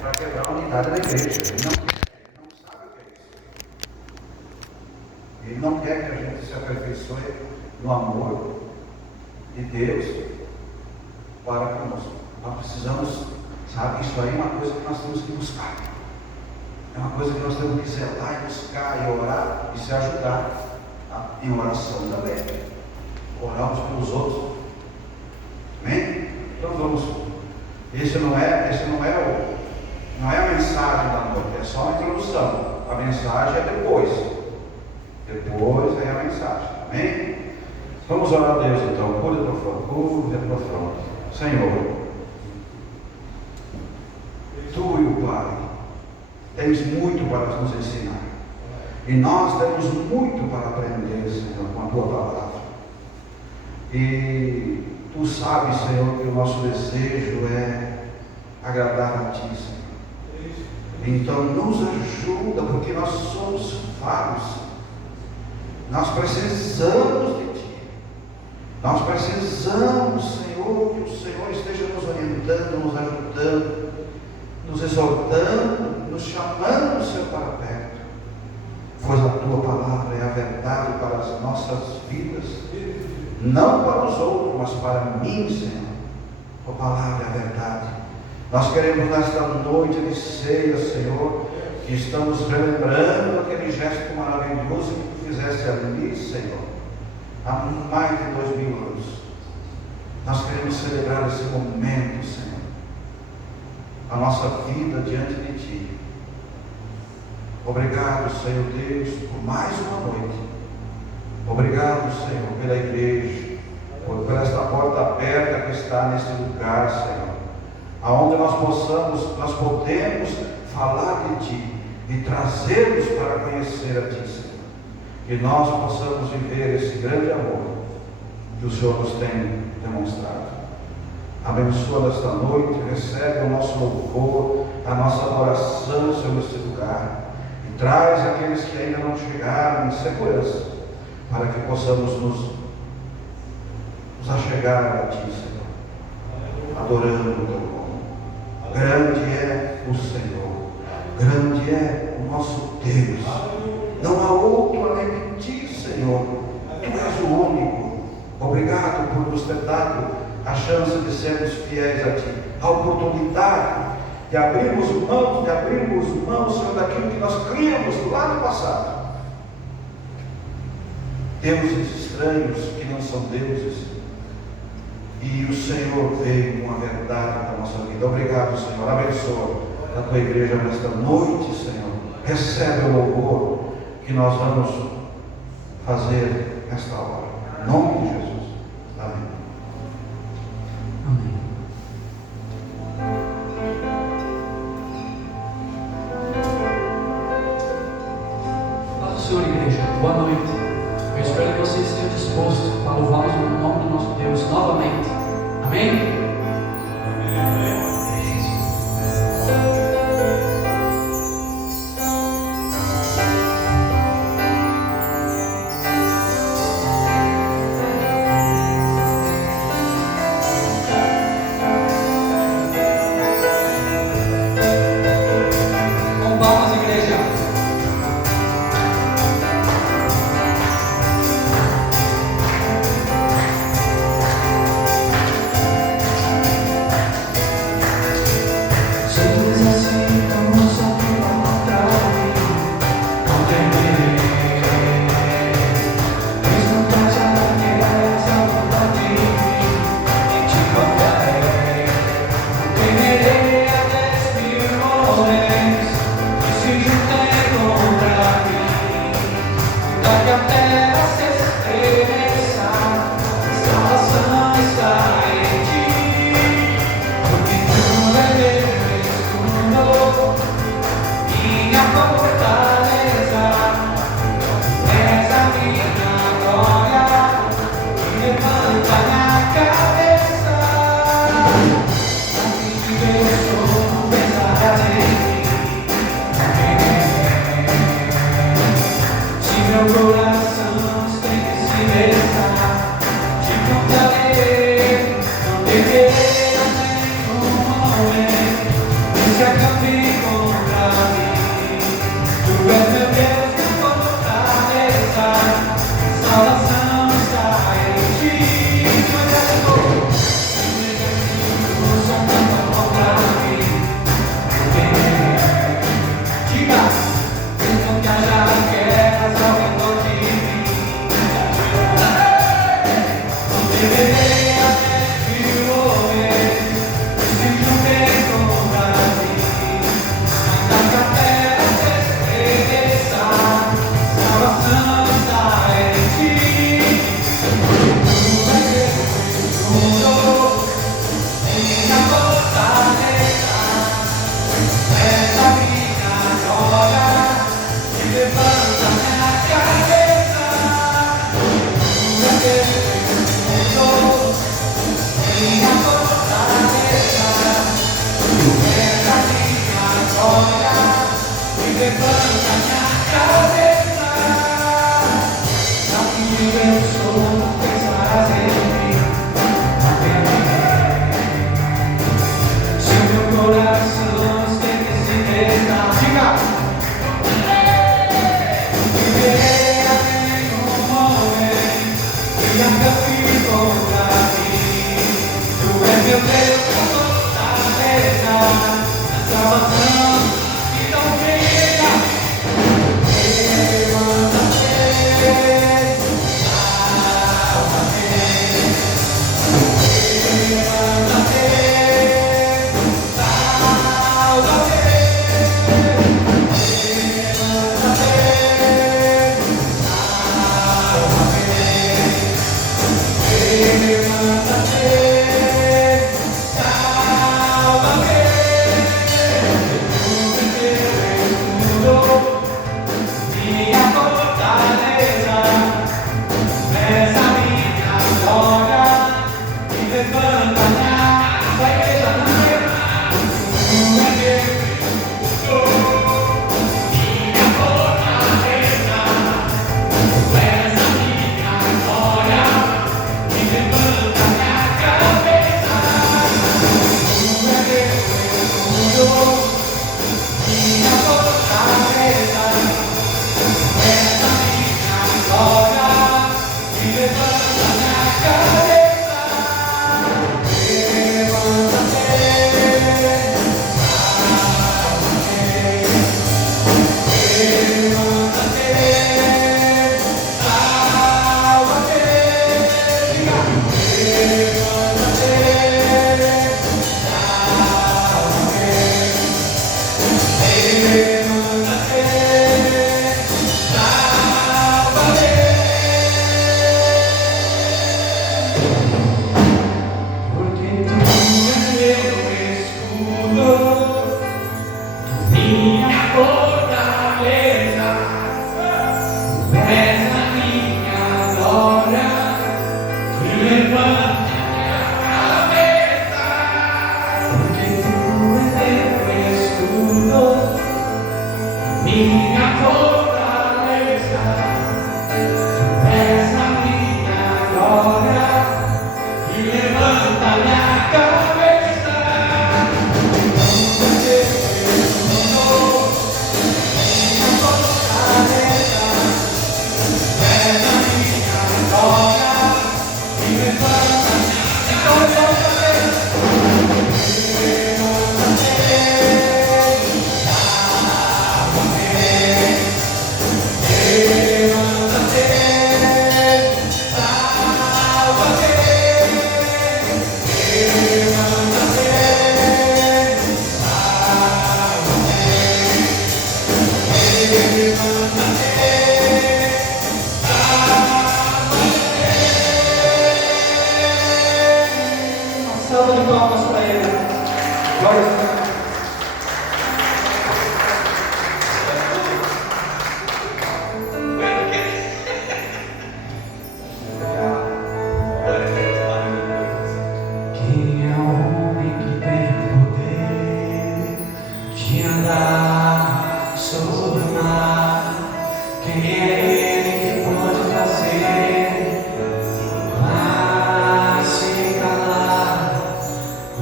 para quebrar a unidade da igreja. Ele não sabe o que é isso. Ele não quer que a gente se aperfeiçoe no amor de Deus para conosco. Nós precisamos, sabe, isso aí é uma coisa que nós temos que buscar. É uma coisa que nós temos que zelar e buscar e orar e se ajudar em oração também. Orar uns pelos outros. Amém? Então vamos. Esse não é a mensagem da noite, é só a introdução. A mensagem é depois. Depois é a mensagem. Amém? Vamos orar a Deus então. Cura tua fronte. Senhor, Tu e o Pai tens muito para nos ensinar. E nós temos muito para aprender, Senhor, com a Tua palavra. E Tu sabes, Senhor, que o nosso desejo é agradar a Ti, Senhor. Então nos ajuda, porque nós somos falhos. Nós precisamos de Ti. Nós precisamos, Senhor, que o Senhor esteja nos orientando, nos ajudando, nos exortando, nos chamando, Senhor, para perto. Pois a Tua palavra é a verdade para as nossas vidas. Não para os outros, mas para mim, Senhor. A palavra é a verdade. Nós queremos nesta noite de ceia, Senhor, que estamos relembrando aquele gesto maravilhoso que Tu fizeste ali, Senhor, há mais de 2000 anos. Nós queremos celebrar esse momento, Senhor, a nossa vida diante de Ti. Obrigado, Senhor Deus, por mais uma noite. Obrigado, Senhor, pela igreja, por esta porta aberta que está neste lugar, Senhor, aonde nós podemos falar de Ti e trazê-los para conhecer a Ti, Senhor. Que nós possamos viver esse grande amor que o Senhor nos tem demonstrado. Abençoa esta noite, recebe o nosso louvor, a nossa adoração, Senhor, neste lugar. E traz aqueles que ainda não chegaram em segurança, para que possamos nos achegar a Ti, Senhor, adorando o Teu nome. Grande é o Senhor, grande é o nosso Deus. Não há outro além de Ti, Senhor. Tu és o único. Obrigado por nos ter dado a chance de sermos fiéis a Ti, a oportunidade de abrirmos mãos, Senhor, daquilo que nós criamos lá no passado. Deuses estranhos que não são deuses. E o Senhor veio com a verdade da nossa vida. Obrigado, Senhor. Abençoa a Tua igreja nesta noite, Senhor. Recebe o louvor que nós vamos fazer nesta hora. Em nome de Jesus. Amém. Amém. Paz do Senhor, igreja. Boa noite. Eu espero que você esteja disposto para louvarmos o nome do nosso Deus novamente. Amém?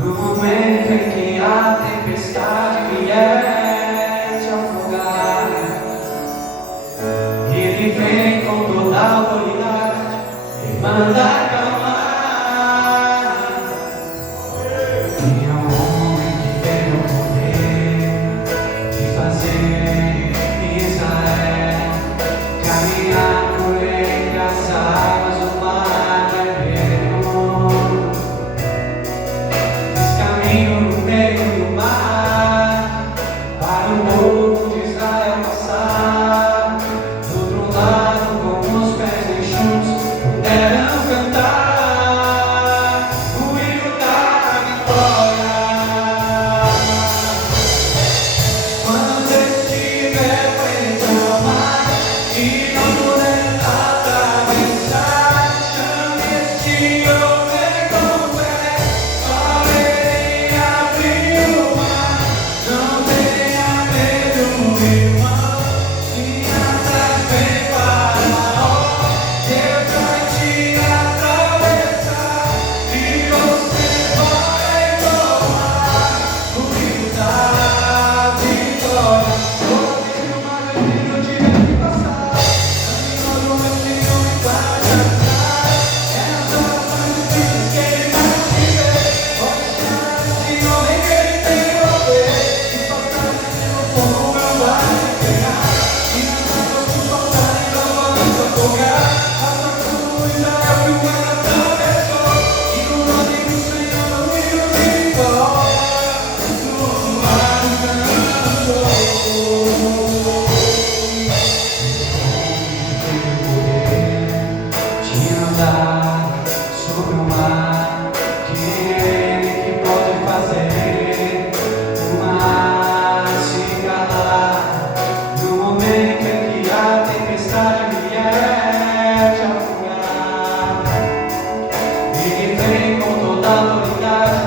No momento em que a tempestade vier, manda acalmar. Quem é o homem que teve o poder de fazer Israel caminhar por entre as águas do mar vermelho? Fiz caminho no meio do mar para o povo de Israel passar. Do outro lado, com os pés enxutos, puderam cantar o hino da vitória. Quando estiver frente ao mar e não puder atravessar, chame este homem com fé, só ele abrir o mar. Não tenha medo, irmão, se atrás vem Faraó, Deus vai te atravessar e você vai tomar o rio da vitória. Toda vez que o mar vermelho tiver que passar, caminhando esse homem vai te ajudar. É nas orações difíceis que ele vai te ver. Pode chamar esse homem que ele tem poder. Se passar pelo fogo, não vai te pegar. E nas águas que passarem, não vão te afogar. Faça como Israel que o mar atravessou, e no nome do Senhor o rio de vitória do outro lado cantou. De andar sobre o mar, que ele que pode fazer o mar se calar no momento em que a tempestade vier te afogar. Ele vem com toda a autoridade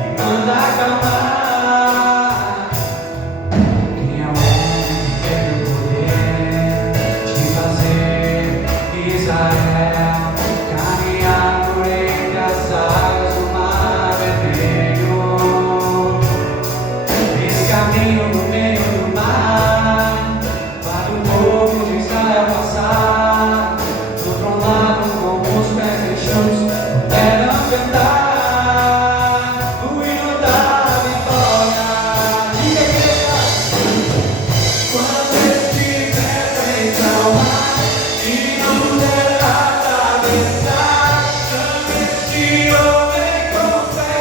e manda acalmar. Quem é o homem que teve o poder de fazer Israel caminhar por entre as águas do mar vermelho? Fez caminho no meio do mar para o povo de Israel passar. Do outro lado, com os pés enxutos, puderam cantar o hino da vitória. Diga, igreja, quando estiver frente ao mar e não puder atravessar, chame este homem com fé,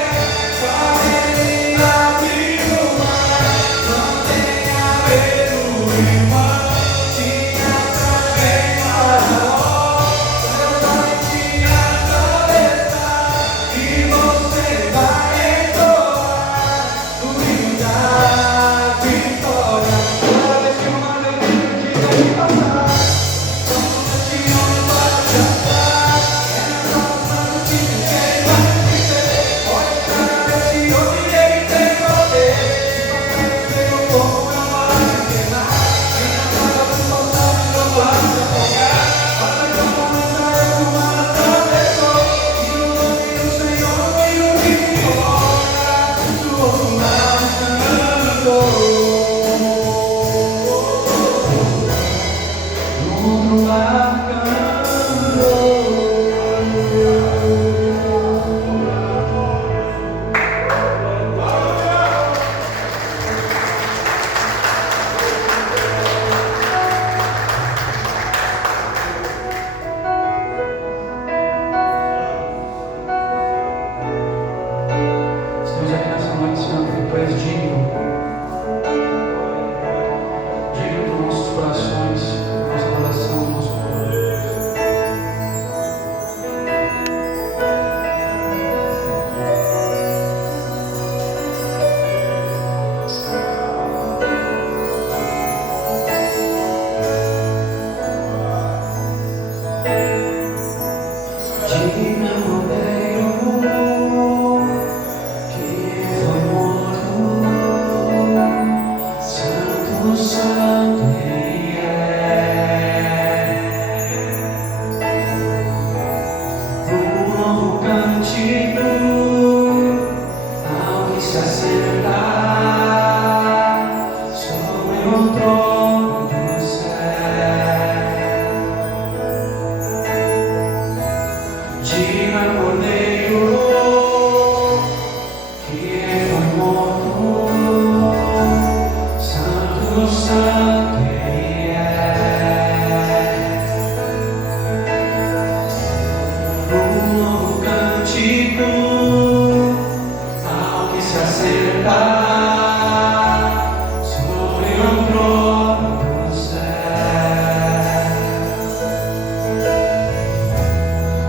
só ele abrir o mar. Não tenha medo, irmão, se atrás vem Faraó, Deus vai te atravessar e você vai entoar o hino da vitória. Toda vez que o mar vermelho tiver que passar, como este homem vai te ajudar. É nas nossas notícias que ele vai te ver. Pode chamar esse homem, ele tem poder. Se passar pelo fogo, não vai te queimar. E nas águas que passarem, não vai te afogar. Faça como Israel que o mar atravessou, e no nome do Senhor o hino de vitória do outro lado cantou. Do outro lado cantou. Estamos aqui nessa noite, Senhor, porque Tu és digno. Digno dos nossos corações, da nossa adoração, do nosso louvor. Digno é o Cordeiro que foi morto, santo, santo ele é. Um novo cântico ao que se assentar sobre o trono do céu. Santo, Santo Ele é. Um novo cântico ao que se assenta sobre o trono do céu.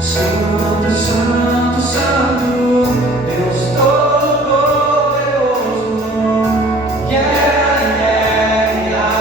Santo, Santo, Santo, Deus Todo-Poderoso. Yeah, yeah, yeah.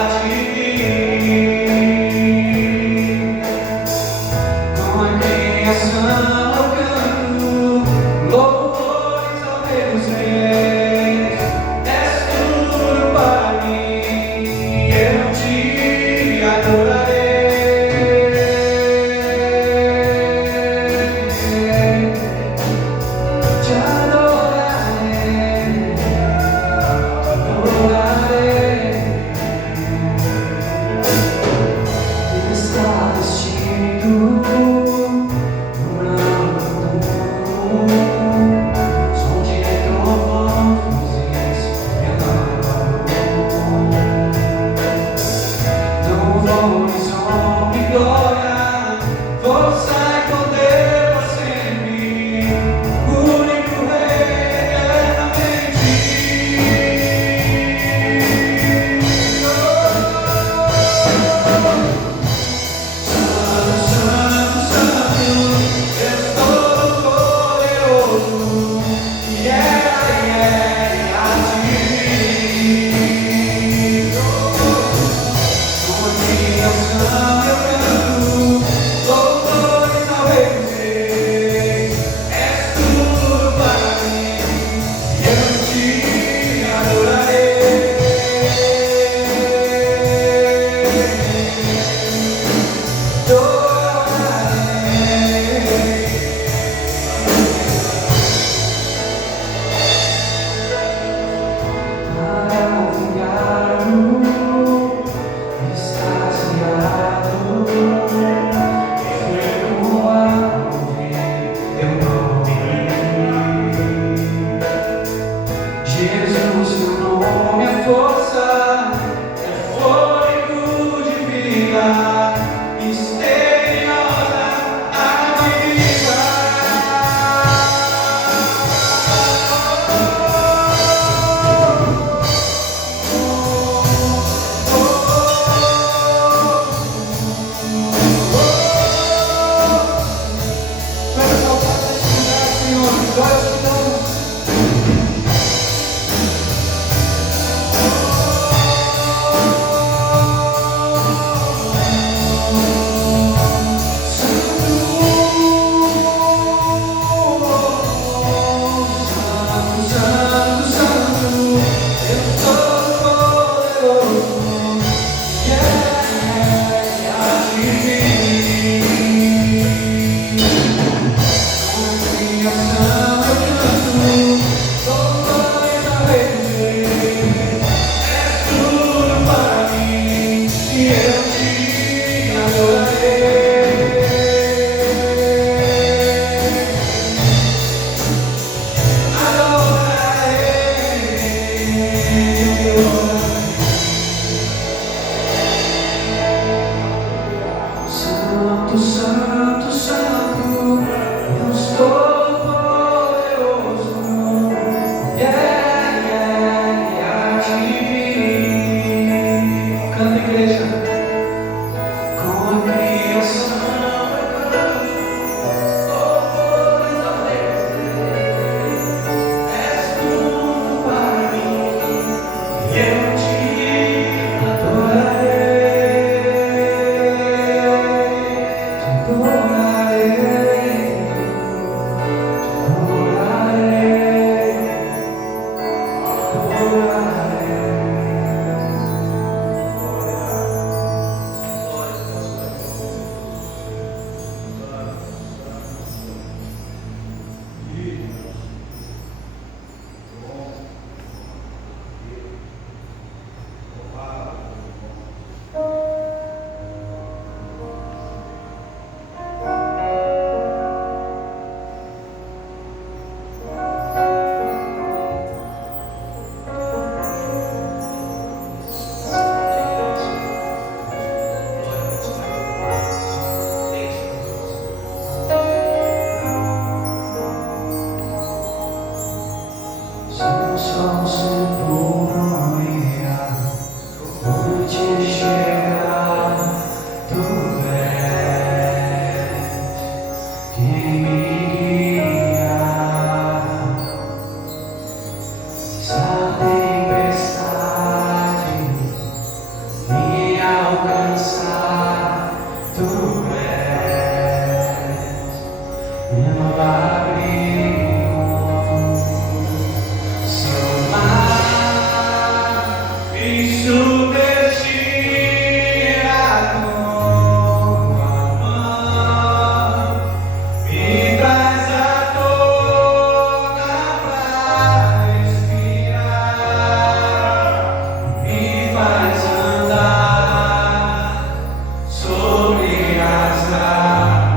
alcançar. Tu és meu abrigo. Se o mar me submergir a tua mão, me traz a tona pra respirar, me faz andar sobre as águas.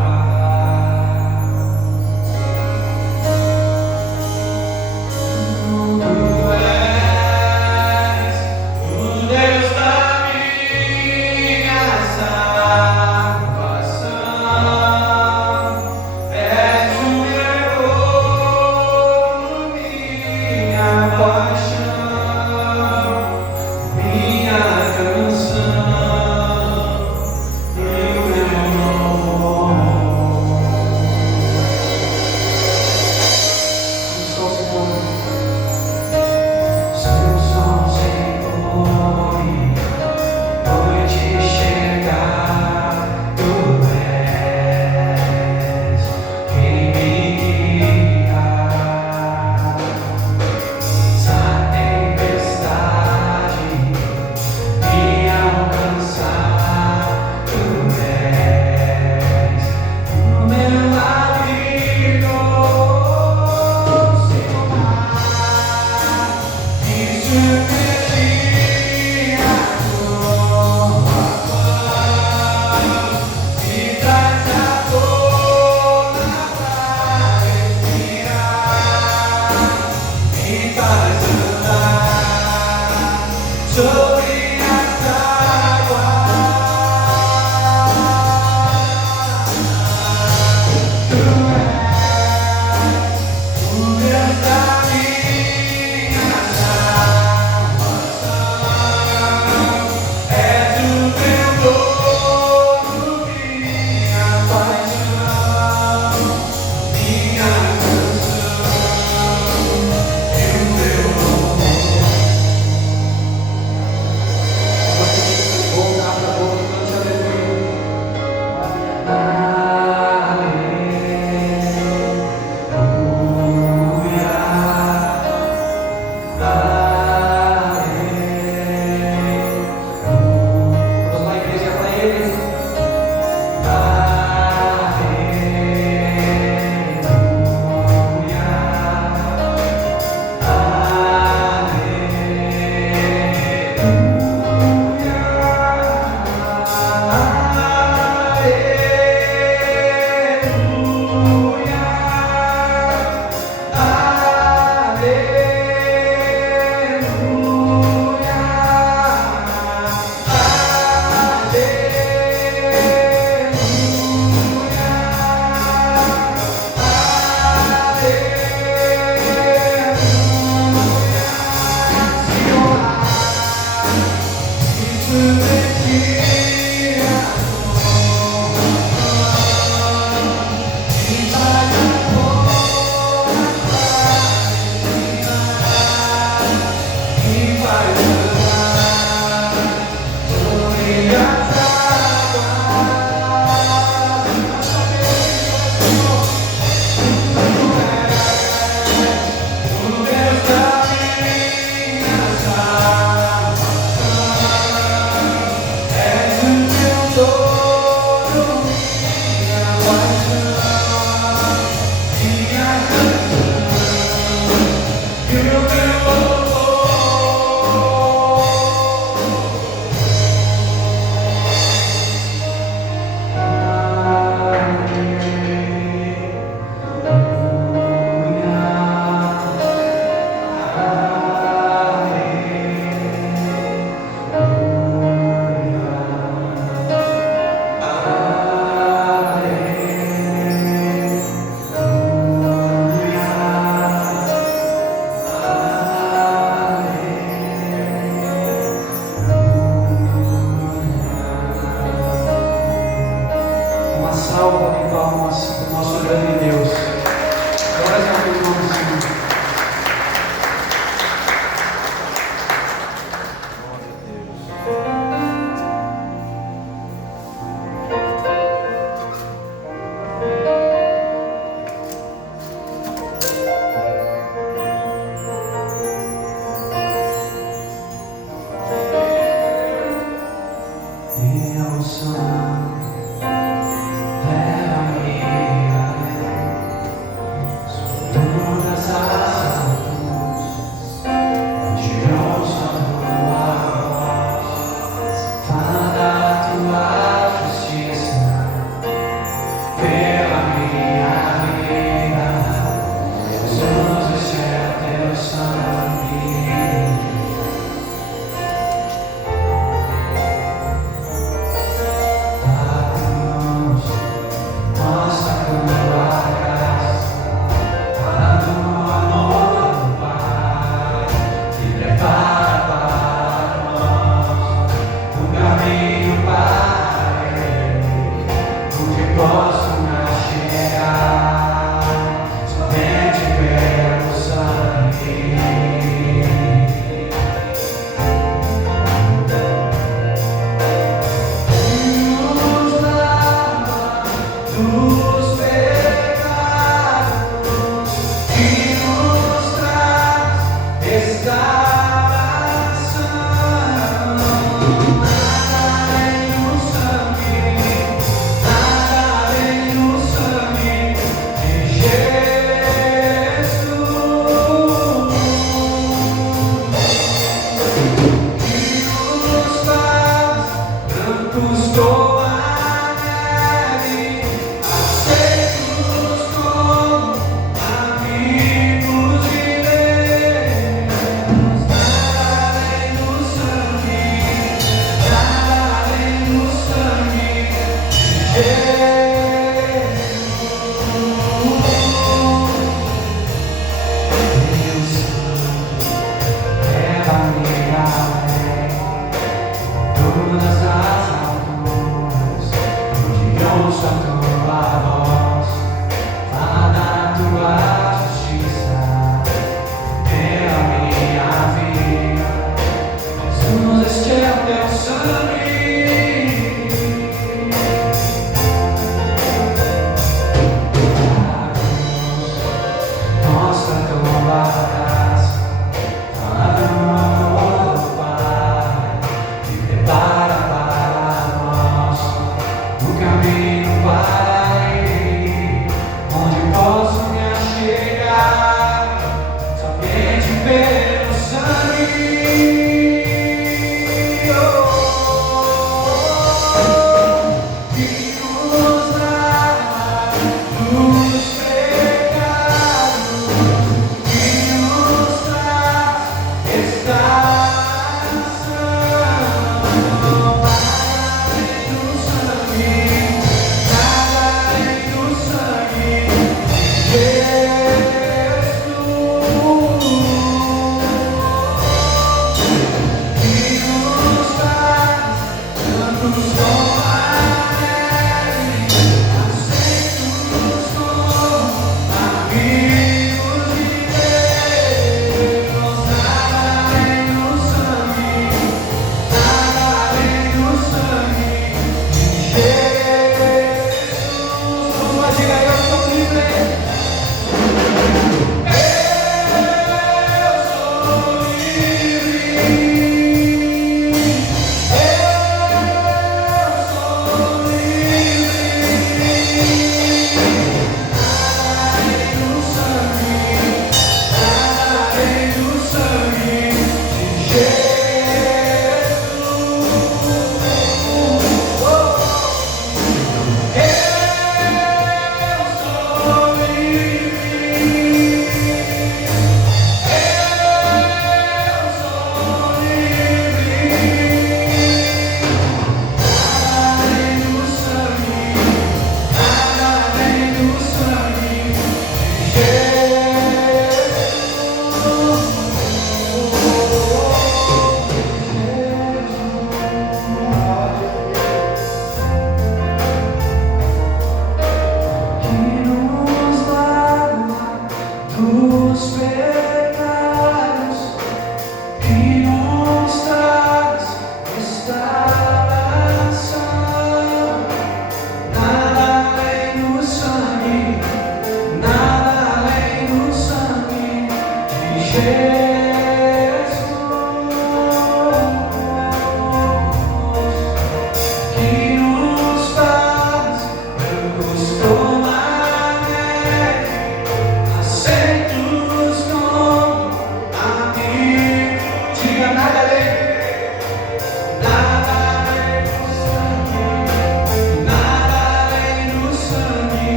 Para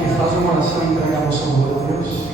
que faz uma oração e entrega nosso amor a Deus.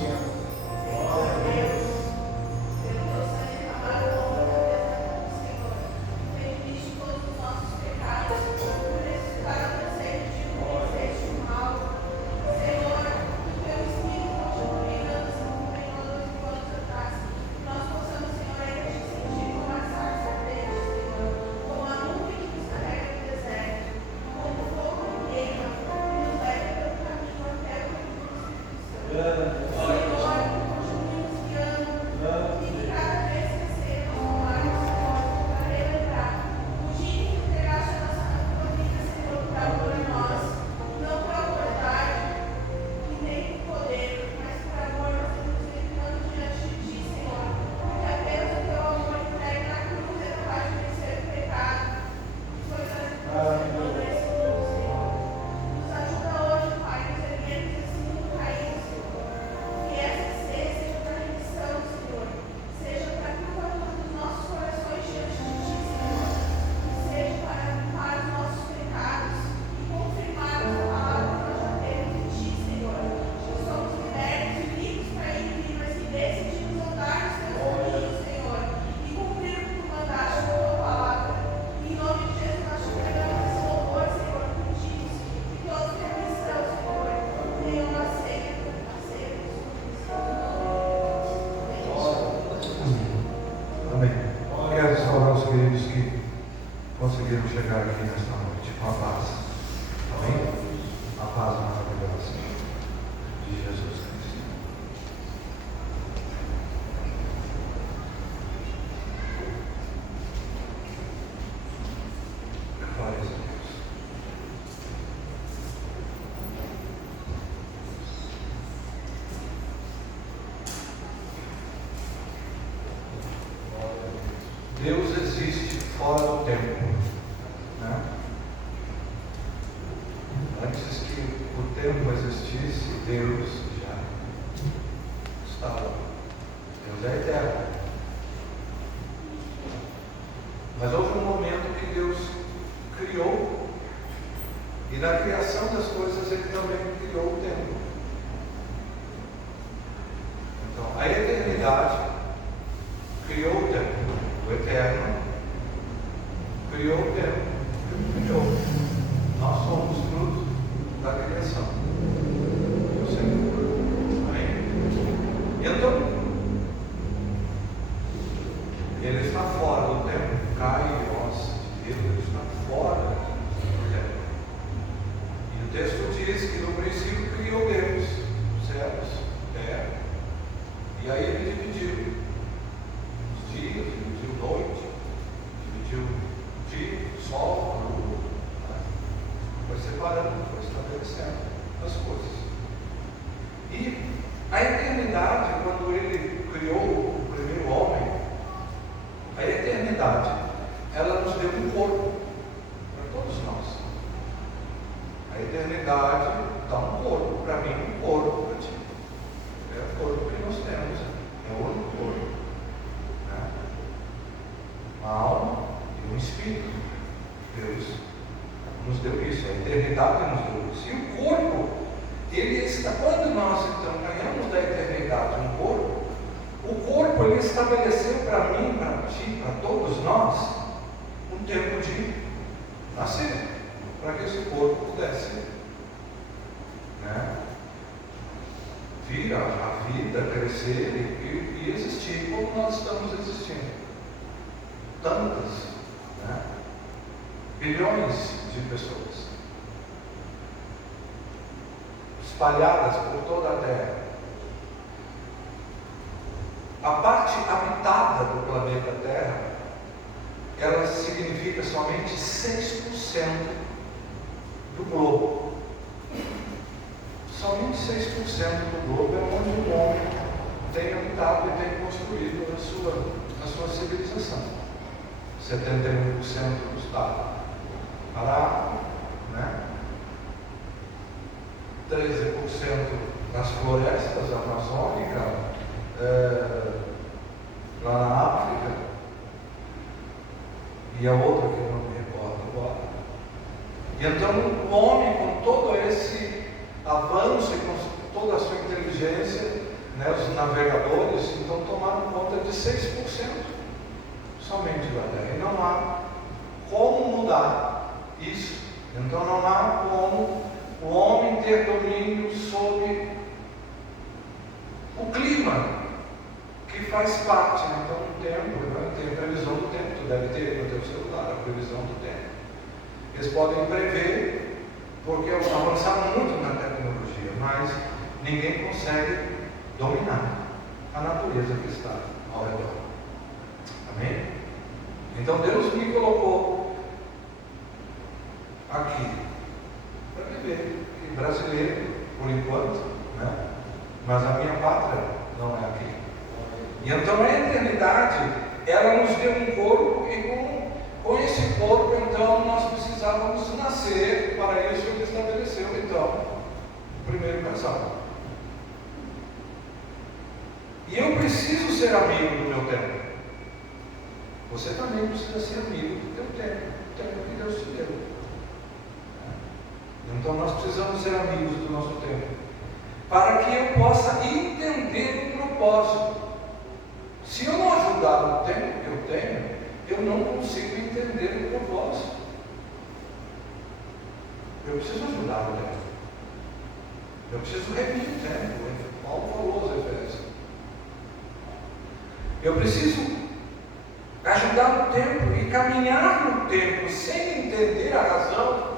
Conseguiram chegar aqui nesta noite com a paz. Amém? A paz maravilhosa de Jesus Cristo. Glória a Deus. Deus existe fora do tempo. Né? Antes que o tempo existisse, Deus já estava. Deus é eterno. Mas houve um momento que Deus criou, e na criação das coisas Ele também criou o tempo. Então, a eternidade criou o tempo. O eterno criou o tempo. Criou. Nós somos fruto da criação do Senhor. Amém? Então, Ele está fora do tempo. Kairos de Deus, Ele está fora do tempo. E o texto diz que no princípio criou Deus os céus, a terra. E aí Ele dividiu os dias, dividiu noite, dividiu dia, sol, lua. Foi separando, foi estabelecendo as coisas. E a eternidade, quando Ele criou o primeiro homem, a eternidade, ela nos deu um corpo para todos nós. A eternidade dá um corpo, para mim um corpo para ti. É o corpo que nós temos, é o único corpo, né? Uma alma e um espírito. Deus nos deu isso, a eternidade nos deu isso. E o corpo, ele está, quando nós então ganhamos da eternidade um corpo, o corpo ele estabeleceu para mim, para ti, para todos nós, um tempo de nascer, para que esse corpo pudesse, né, vir a vida, crescer e existir como nós estamos existindo. Tantas, né, bilhões de pessoas espalhadas por toda a Terra. A parte habitada do planeta Terra, ela significa somente 6% do globo. Somente 6% do globo é onde o homem tem habitado e tem construído a sua civilização. 71% do estado Pará, né? 13% das florestas amazônicas, lá na África, e a outra que eu não me recordo agora. E então o homem, com todo esse avance com toda a sua inteligência, né? Os navegadores então tomaram conta de 6% somente da Terra, e não há como mudar isso. Então não há como o homem ter domínio sobre o clima, que faz parte, né? Então o tempo, né? Tem a previsão do tempo, tu deve ter no teu celular a previsão do tempo. Eles podem prever, porque avançaram muito na tecnologia, mas ninguém consegue dominar a natureza que está ao redor. Amém? Então Deus me colocou aqui para viver, e brasileiro por enquanto, né? Mas a minha pátria não é aqui. E então a eternidade, ela nos deu um corpo, e com esse corpo então nós precisávamos nascer. Para isso Ele estabeleceu então o primeiro casal. E eu preciso ser amigo do meu tempo. Você também precisa ser amigo do teu tempo, o tempo que Deus te deu. Então nós precisamos ser amigos do nosso tempo, para que eu possa entender o propósito. Se eu não ajudar o tempo que eu tenho, eu não consigo entender o propósito. Eu preciso ajudar o tempo. Eu preciso remir o tempo. Paulo falou aos Efésios. Eu preciso ajudar o tempo e caminhar no tempo sem entender a razão.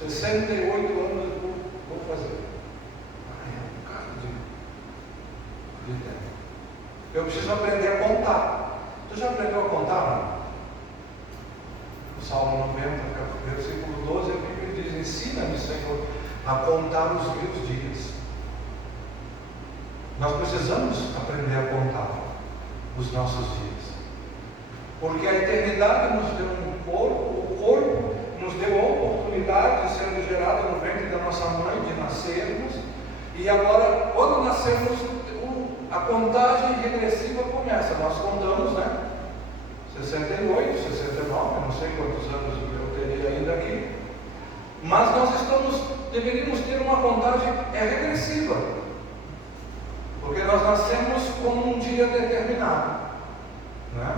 68 anos eu vou fazer. É um bocado de tempo. Eu preciso aprender a contar. Tu já aprendeu a contar, não? O Salmo 90, versículo 12, a Bíblia diz: ensina-me, Senhor, a contar os meus dias. Nós precisamos aprender a contar os nossos dias, porque a eternidade nos deu um corpo, o corpo nos deu a oportunidade de sermos gerados no ventre da nossa mãe, de nascermos, e agora, quando nascemos, a contagem regressiva começa. Nós contamos, né? 68, 69, não sei quantos anos eu terei ainda aqui, mas nós deveríamos ter uma contagem regressiva, porque nós nascemos com um dia determinado, né?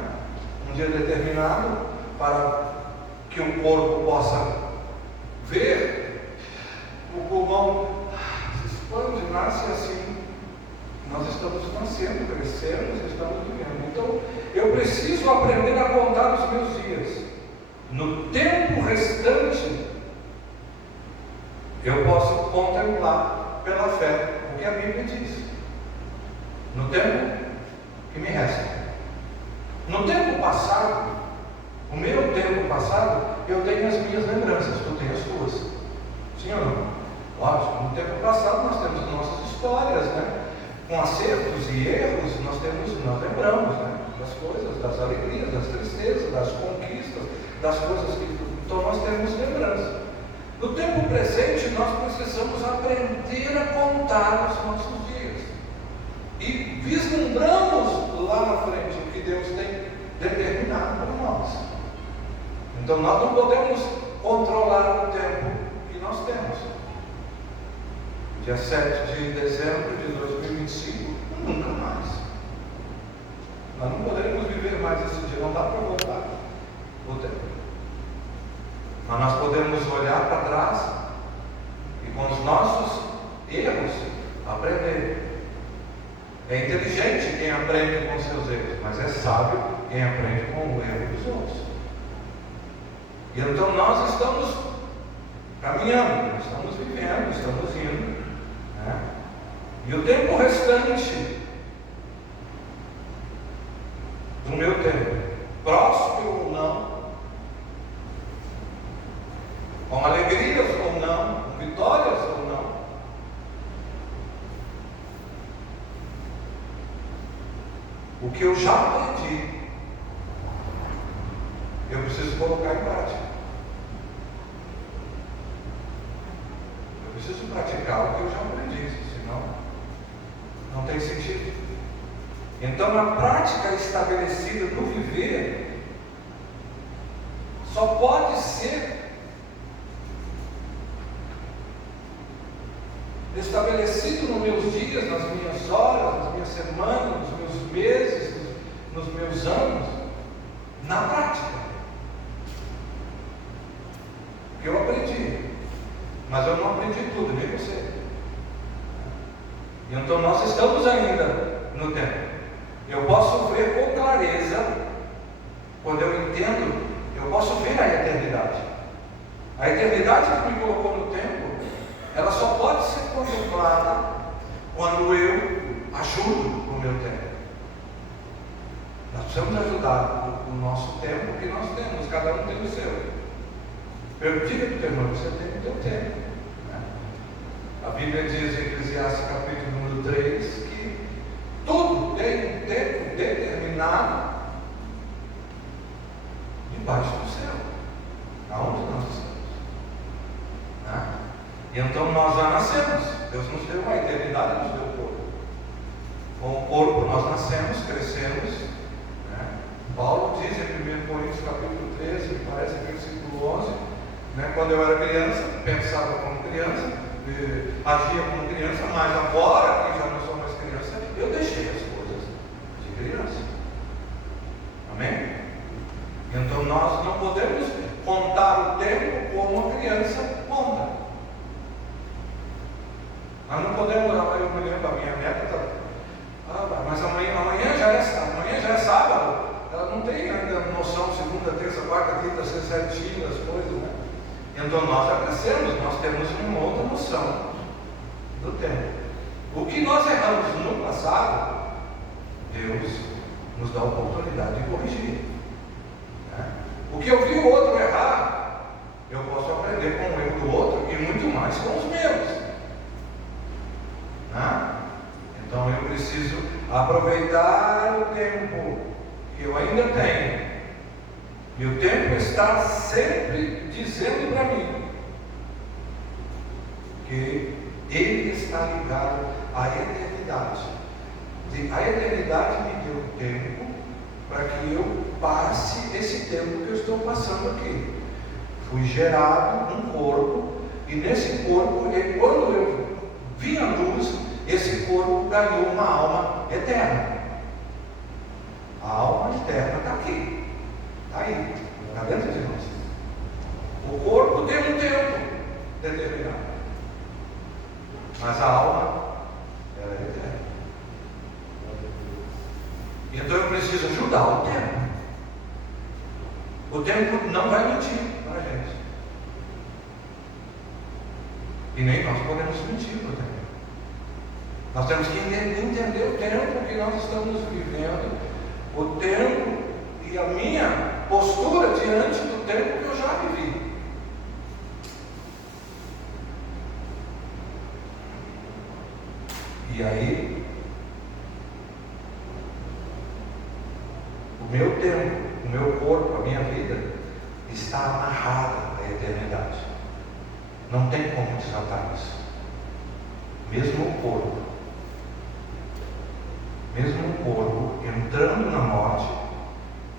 Um dia determinado para que o corpo possa ver, o pulmão se expande, nasce assim. Nós estamos nascendo, crescemos, estamos vivendo. Então, eu preciso aprender a contar os meus dias. No tempo restante, eu posso contemplar pela fé o que a Bíblia diz. No tempo que me resta. No tempo passado, o meu tempo passado, eu tenho as minhas lembranças, tu tens as tuas. Sim ou não? Lógico, no tempo passado nós temos nossas histórias, né? Com acertos e erros, nós lembramos, né? Das coisas, das alegrias, das tristezas, das conquistas, das coisas que... Então nós temos lembrança. No tempo presente, nós precisamos aprender a contar os nossos dias. E vislumbramos lá na frente o que Deus tem determinado para nós. Então nós não podemos controlar o tempo que nós temos. Dia 7 de dezembro de 2025, nunca mais. Nós não poderemos viver mais esse dia, não dá para voltar o tempo. Mas nós podemos olhar para trás e com os nossos erros aprender. É inteligente quem aprende com seus erros, mas é sábio quem aprende com o erro dos outros. E então nós estamos caminhando, estamos vivendo, estamos indo. E o tempo restante do meu tempo, próspero ou não, com alegrias ou não, com vitórias ou não, o que eu já aprendi, eu preciso colocar em prática. Eu preciso praticar o que eu já aprendi, senão não tem sentido. Então a prática estabelecida no viver só pode ser estabelecido nos meus dias, nas minhas horas, nas minhas semanas, nos meus meses, nos meus anos, na prática. Porque eu aprendi, mas eu não aprendi tudo, nem você. Então nós estamos ainda no tempo. Eu posso ver com clareza, quando eu entendo, eu posso ver a eternidade. A eternidade que me colocou no tempo, ela só pode ser contemplada quando eu ajudo o meu tempo. Nós precisamos ajudar o nosso tempo que nós temos, cada um tem o seu. Diga para o teu irmão, você tem o teu tempo. Né? A Bíblia diz em Eclesiastes capítulo número 3 que tudo tem um tempo determinado debaixo do céu, aonde nós estamos. Né? E então nós já nascemos, Deus nos deu a eternidade, nos deu o corpo. Com o corpo nós nascemos, crescemos. Né? Paulo diz em 1 Coríntios capítulo 13, parece versículo 11, né? Quando eu era criança, pensava como criança, agia como criança, mas agora que já não sou mais criança, eu deixei as coisas de criança. Amém? Então nós não podemos contar o tempo como uma criança conta. Nós não podemos, eu me lembro, a minha neta, mas amanhã já é sábado, ela não tem ainda noção, segunda, terça, quarta, quinta, sexta, certinho das coisas, né? Então nós já crescemos, nós temos uma outra noção do tempo. O que nós erramos no passado, Deus nos dá a oportunidade de corrigir. Né? O que eu vi o outro errar, eu posso aprender com o erro do outro e muito mais com os meus. Né? Então eu preciso aproveitar o tempo que eu ainda tenho. E o tempo está sempre dizendo para mim que ele está ligado à eternidade. A eternidade me deu tempo para que eu passe esse tempo que eu estou passando aqui. Fui gerado num corpo, e nesse corpo, quando eu vi a luz, esse corpo ganhou uma alma eterna. A alma eterna está aqui. Está aí, está dentro de nós. O corpo tem um tempo determinado, mas a alma, ela é eterna. Então eu preciso ajudar o tempo. O tempo não vai mentir para a gente. E nem nós podemos mentir para o tempo. Nós temos que entender o tempo que nós estamos vivendo, o tempo e a minha postura diante do tempo que eu já vivi. E aí, o meu tempo, o meu corpo, a minha vida está amarrada à eternidade. Não tem como desatar isso. Mesmo o corpo entrando na morte,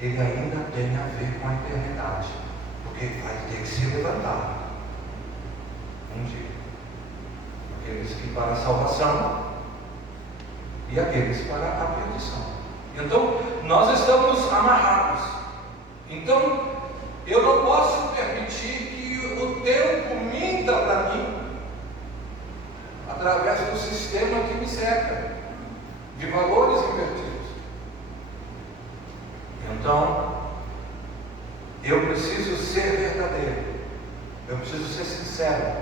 ele ainda tem a ver com a eternidade, porque vai ter que se levantar um dia. Aqueles que para a salvação e aqueles para a perdição. Então nós estamos amarrados. Então eu não posso permitir que o tempo minta para mim através do sistema que me cerca, de valores invertidos. Então, eu preciso ser verdadeiro, eu preciso ser sincero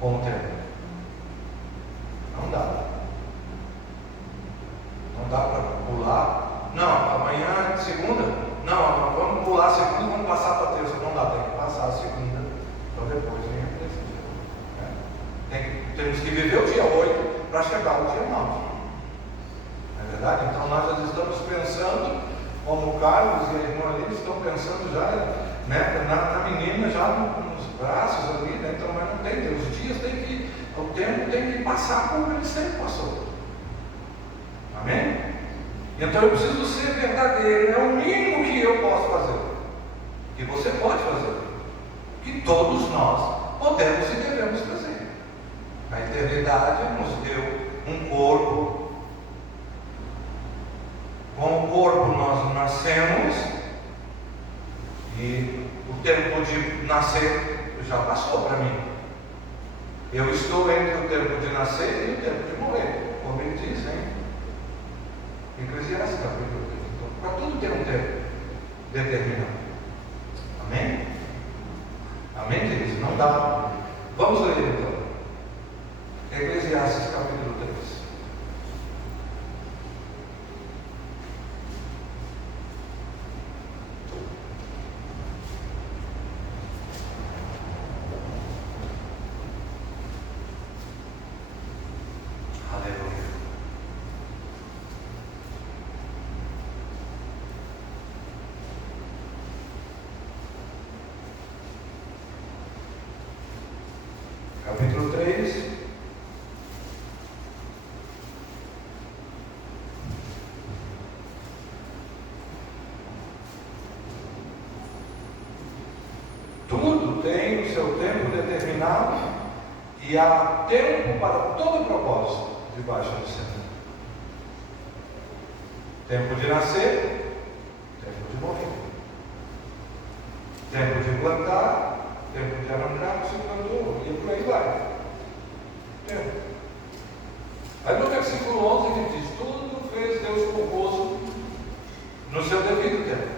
com o tempo. Não dá para pular. Não, amanhã é segunda. Não, vamos pular a segunda, vamos passar para a terça. Não dá, tem que passar a segunda, então depois vem a terça. Temos que viver o dia 8 para chegar ao dia 9. Não é verdade? Então nós já estamos pensando, como o Carlos e a irmã ali estão pensando já, né, na menina já nos braços ali, né? Então mas não tem, os dias tem que, o tempo tem que passar como ele sempre passou. Amém? Então eu preciso ser verdadeiro, é o mínimo que eu posso fazer, que você pode fazer, que todos nós podemos e devemos fazer. nascemos e o tempo de nascer já passou para mim. Eu estou entre o tempo de nascer e o tempo de morrer, como ele diz, hein? Eclesiastes capítulo 3. Então, para tudo tem um tempo determinado. Amém? Amém, queridos? Não dá. Vamos ler então. Eclesiastes capítulo 3. Aleluia. Capítulo 3. Tudo tem o seu tempo determinado e há tempo para todo propósito debaixo do céu. Tempo de nascer, tempo de morrer. Tempo de plantar, tempo de arrancar o que se plantou, e por aí vai. Tempo. Aí no versículo 11 ele diz: tudo fez Deus com gozo no seu devido tempo.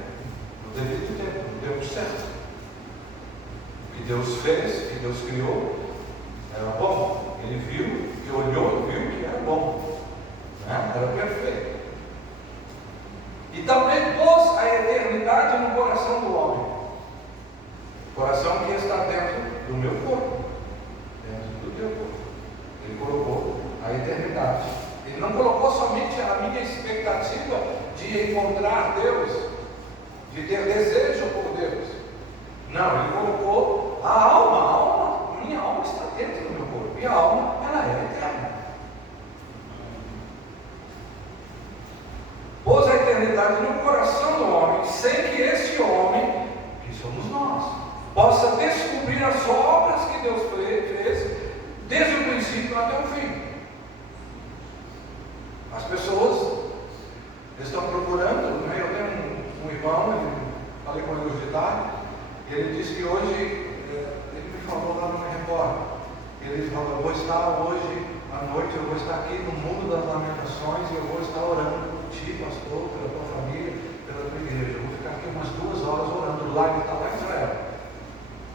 No devido tempo, no tempo certo. O que Deus fez, que Deus criou, era bom. Ele viu, e olhou e viu que era bom, né? Era perfeito. E também pôs a eternidade no coração do homem, coração que está dentro do meu corpo, dentro do teu corpo. Ele colocou a eternidade. Ele não colocou somente a minha expectativa de encontrar Deus, de ter desejo por Deus. Não, ele colocou a alma, minha alma está dentro do meu corpo, e a alma, ela é eterna. Pôs a eternidade no coração do homem, sem que este homem, que somos nós, possa descobrir as obras que Deus fez, desde o princípio até o fim. As pessoas estão procurando, né? Eu tenho um irmão, falei com ele hoje de tarde, e ele disse que hoje, ele me falou lá no Record, ele falou: eu vou estar hoje à noite, eu vou estar aqui no mundo das lamentações, e eu vou estar orando por ti, pastor, pela tua família, pela tua igreja. Eu vou ficar aqui umas 2 horas orando lá, ele está lá em Israel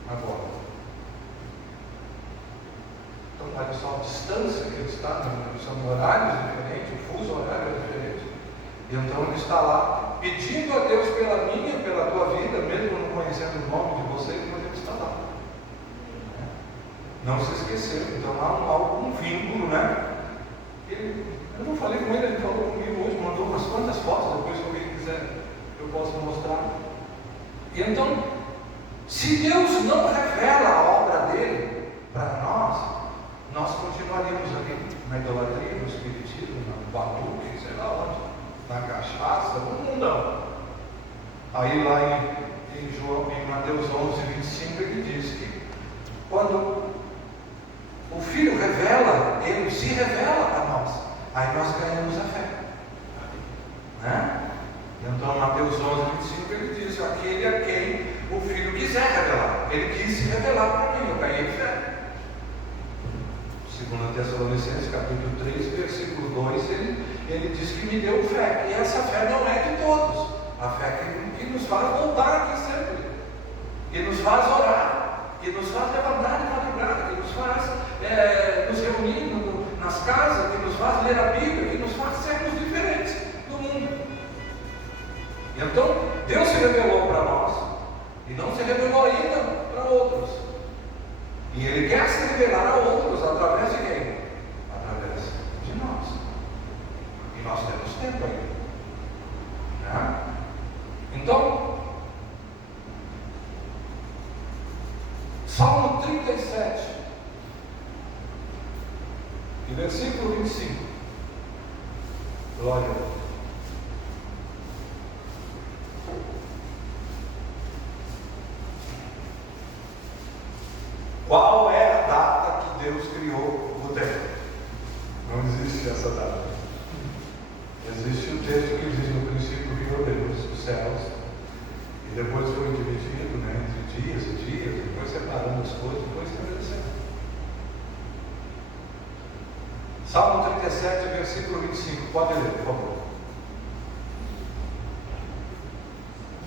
agora. Então olha só a distância que ele está, são horários diferentes, o fuso horário é diferente. E então ele está lá pedindo a Deus pela minha, pela tua vida, mesmo não conhecendo o nome de vocês, mas ele está lá. Não se esqueceu. Então há algum vínculo, né? Eu não falei com ele, ele falou comigo hoje, mandou umas quantas fotos, depois se alguém quiser eu posso mostrar. E então, se Deus não revela a obra dele para nós continuaríamos aqui na idolatria, no espiritismo, no batuque, sei lá onde, na cachaça, no mundão. Aí lá em Mateus 11, 25, ele diz que quando o Filho revela, ele se revela a nós, aí nós ganhamos a fé, né? Então Mateus 11, 25, ele diz: aquele a quem o Filho quiser revelar. Ele quis se revelar para mim, eu ganhei fé. 2 Tessalonicenses capítulo 3, versículo 2, ele diz que me deu fé, e essa fé não é de todos, a fé que nos faz voltar aqui sempre, que nos faz orar, que nos faz levantar de madrugada, que nos faz nos reunir nas casas, que nos faz ler a Bíblia, que nos faz sermos diferentes do mundo. Então Deus se revelou para nós e não se revelou ainda para outros, e Ele quer se revelar a outros através de quem? Através de nós. E nós temos tempo ainda, né? Então Salmo 37 e versículo 25. Glória a Deus. Qual é a data que Deus criou o tempo? Não existe essa data. Existe um texto que diz: no princípio criou Deus os céus, e depois foi dividido, né, entre dias e dias, depois separando as coisas, depois estabelecendo. Salmo 37, versículo 25, pode ler, por favor.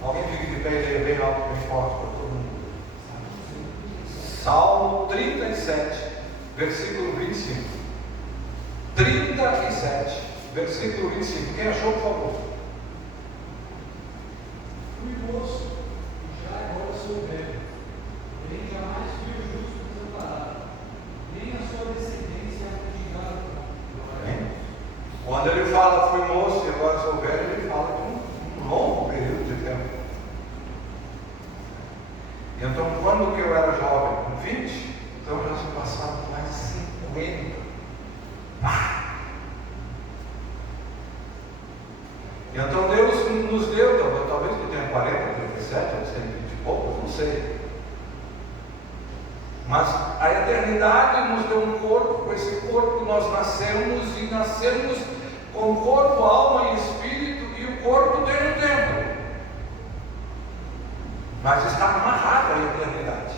Alguém fica de pé e leia bem alto, bem forte para todo mundo. Salmo 37, versículo 25. 37, versículo 25. Quem achou, por favor? Fui moço, e já agora sou velho. Porém jamais fui o justo desamparado, nem a sua descendência mendigada. Quando ele fala fui moço e agora sou velho, ele fala de um longo período de tempo. Então, quando que eu era jovem? Com 20? Então já se passaram mais 50. Então Deus nos deu, talvez que tenha 40, 37, ou 120 e poucos, não sei. Mas a eternidade nos deu um corpo, com esse corpo nós nascemos, e nascemos com corpo, alma e espírito, e o corpo tem um tempo. Mas está amarrada à eternidade.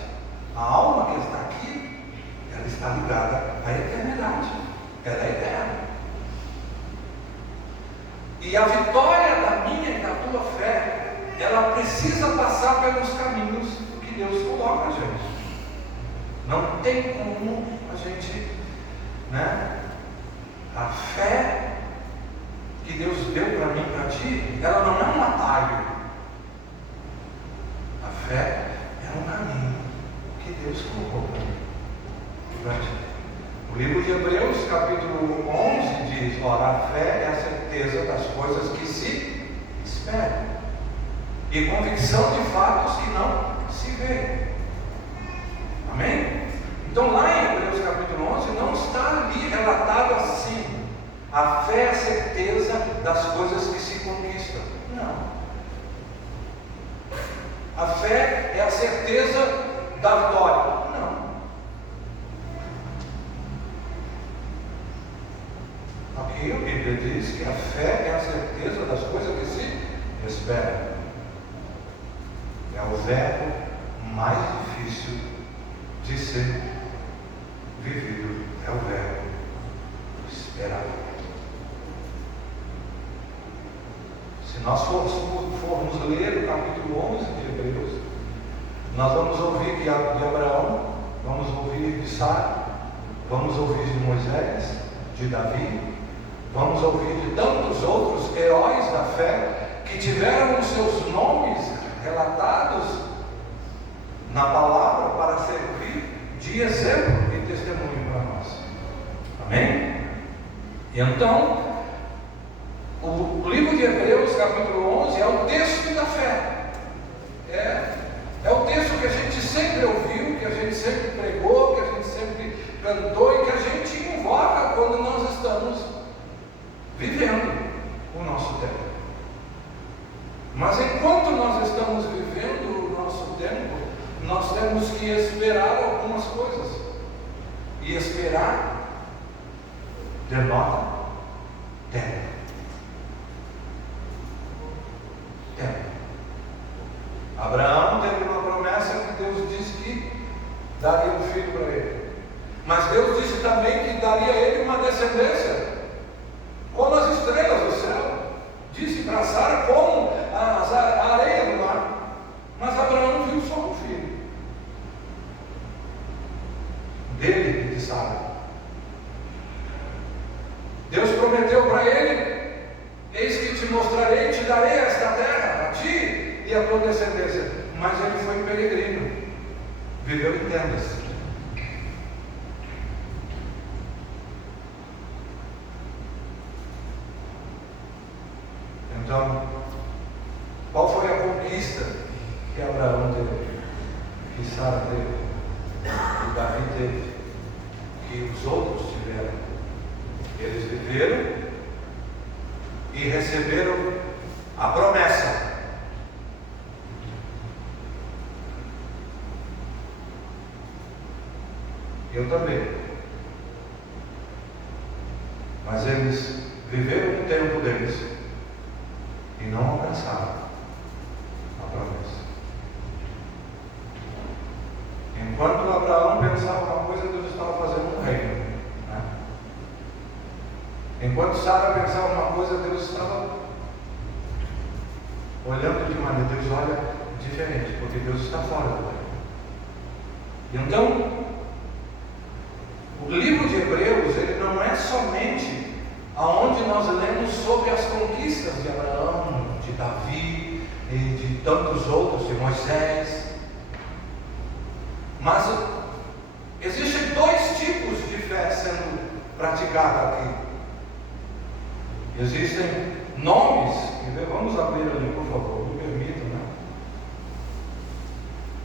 A alma que está aqui, ela está ligada à eternidade. Ela é eterna. E a vitória da minha e da tua fé, ela precisa passar pelos caminhos que Deus coloca a gente. Não tem como a gente, né? A fé que Deus deu para mim e para ti, ela não é um atalho. A fé é um caminho que Deus colocou para mim. O livro de Hebreus, capítulo 11, diz: ora, a fé é a certeza das coisas que se esperam, e convicção de fatos que não se veem. Amém? Então lá em Hebreus capítulo 11, não está ali relatado assim: a fé é a certeza das coisas que se conquistam. Não. A fé é a certeza da vitória. Não. Aqui a Bíblia diz que a fé é a certeza das coisas que se esperam. É o verbo mais difícil de ser vivido. É o verbo esperar. Se nós formos ler o capítulo 11 de Hebreus, nós vamos ouvir de Abraão, vamos ouvir de Sara, vamos ouvir de Moisés, de Davi, vamos ouvir de tantos outros heróis da fé que tiveram os seus nomes relatados na palavra para servir de exemplo e testemunho para nós. Amém? E então, o livro de Hebreus, capítulo 11, é o texto da fé. É o texto que a gente sempre ouviu, que a gente sempre pregou, que a gente sempre cantou e que a gente invoca quando nós estamos vivendo o nosso tempo. Mas enquanto nós estamos vivendo o nosso tempo, nós temos que esperar algumas coisas. E esperar denota tempo. Abraão teve uma promessa que Deus disse que daria um filho para ele. Mas Deus disse também que daria a ele uma descendência, como as estrelas do céu. Disse para Sara como a areia do mar. Mas Abraão viu só um filho dele e de Sara. Deus prometeu para ele: eis que te mostrarei, te darei esta terra, a ti e a tua descendência. Mas ele foi peregrino, viveu em tendas. Então, qual foi a conquista que Abraão teve, que Sara teve, que Davi teve, que os outros tiveram? Eles viveram e receberam a promessa. Eu também. Mas eles viveram o tempo deles e não alcançaram a promessa. Enquanto Abraão pensava uma coisa, Deus estava fazendo um reino, né? Enquanto Sara pensava uma coisa, Deus estava olhando de maneira, Deus olha diferente, porque Deus está fora do reino. Então, o livro de Hebreus, ele não é somente aonde nós lemos sobre as conquistas de Abraão, de Davi e de tantos outros, de Moisés. Mas existem dois tipos de fé sendo praticada aqui. Existem nomes, vamos abrir ali, por favor, me permitam, né?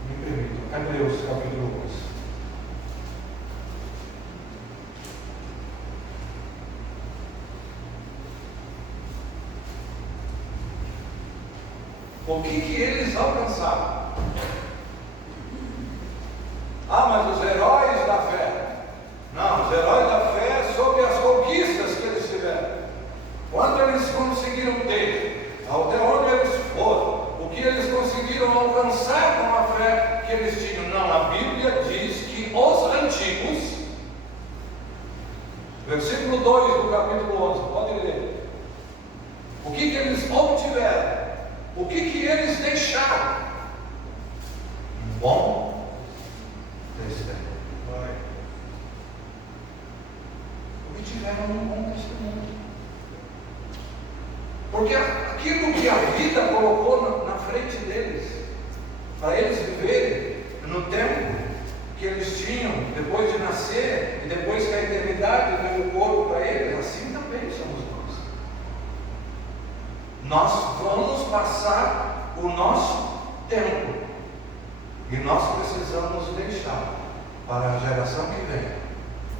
Me permitam, Hebreus capítulo 11. O que eles alcançaram? Ah, mas os heróis da fé. Não, os heróis da fé sobre as conquistas que eles tiveram. Quanto eles conseguiram ter, até onde eles foram, o que eles conseguiram alcançar com a fé que eles tinham. Não, a Bíblia diz que os antigos, versículo 2 do capítulo 11, pode ler. O que eles obtiveram? O que eles deixaram? Um bom testemunho. Obtiveram um bom testemunho. Porque aquilo que a vida colocou na frente deles, para eles viverem no tempo que eles tinham, depois de nascer, e depois que a eternidade deu o corpo para eles, assim também somos nós. Nós vamos passar o nosso tempo e nós precisamos deixar para a geração que vem,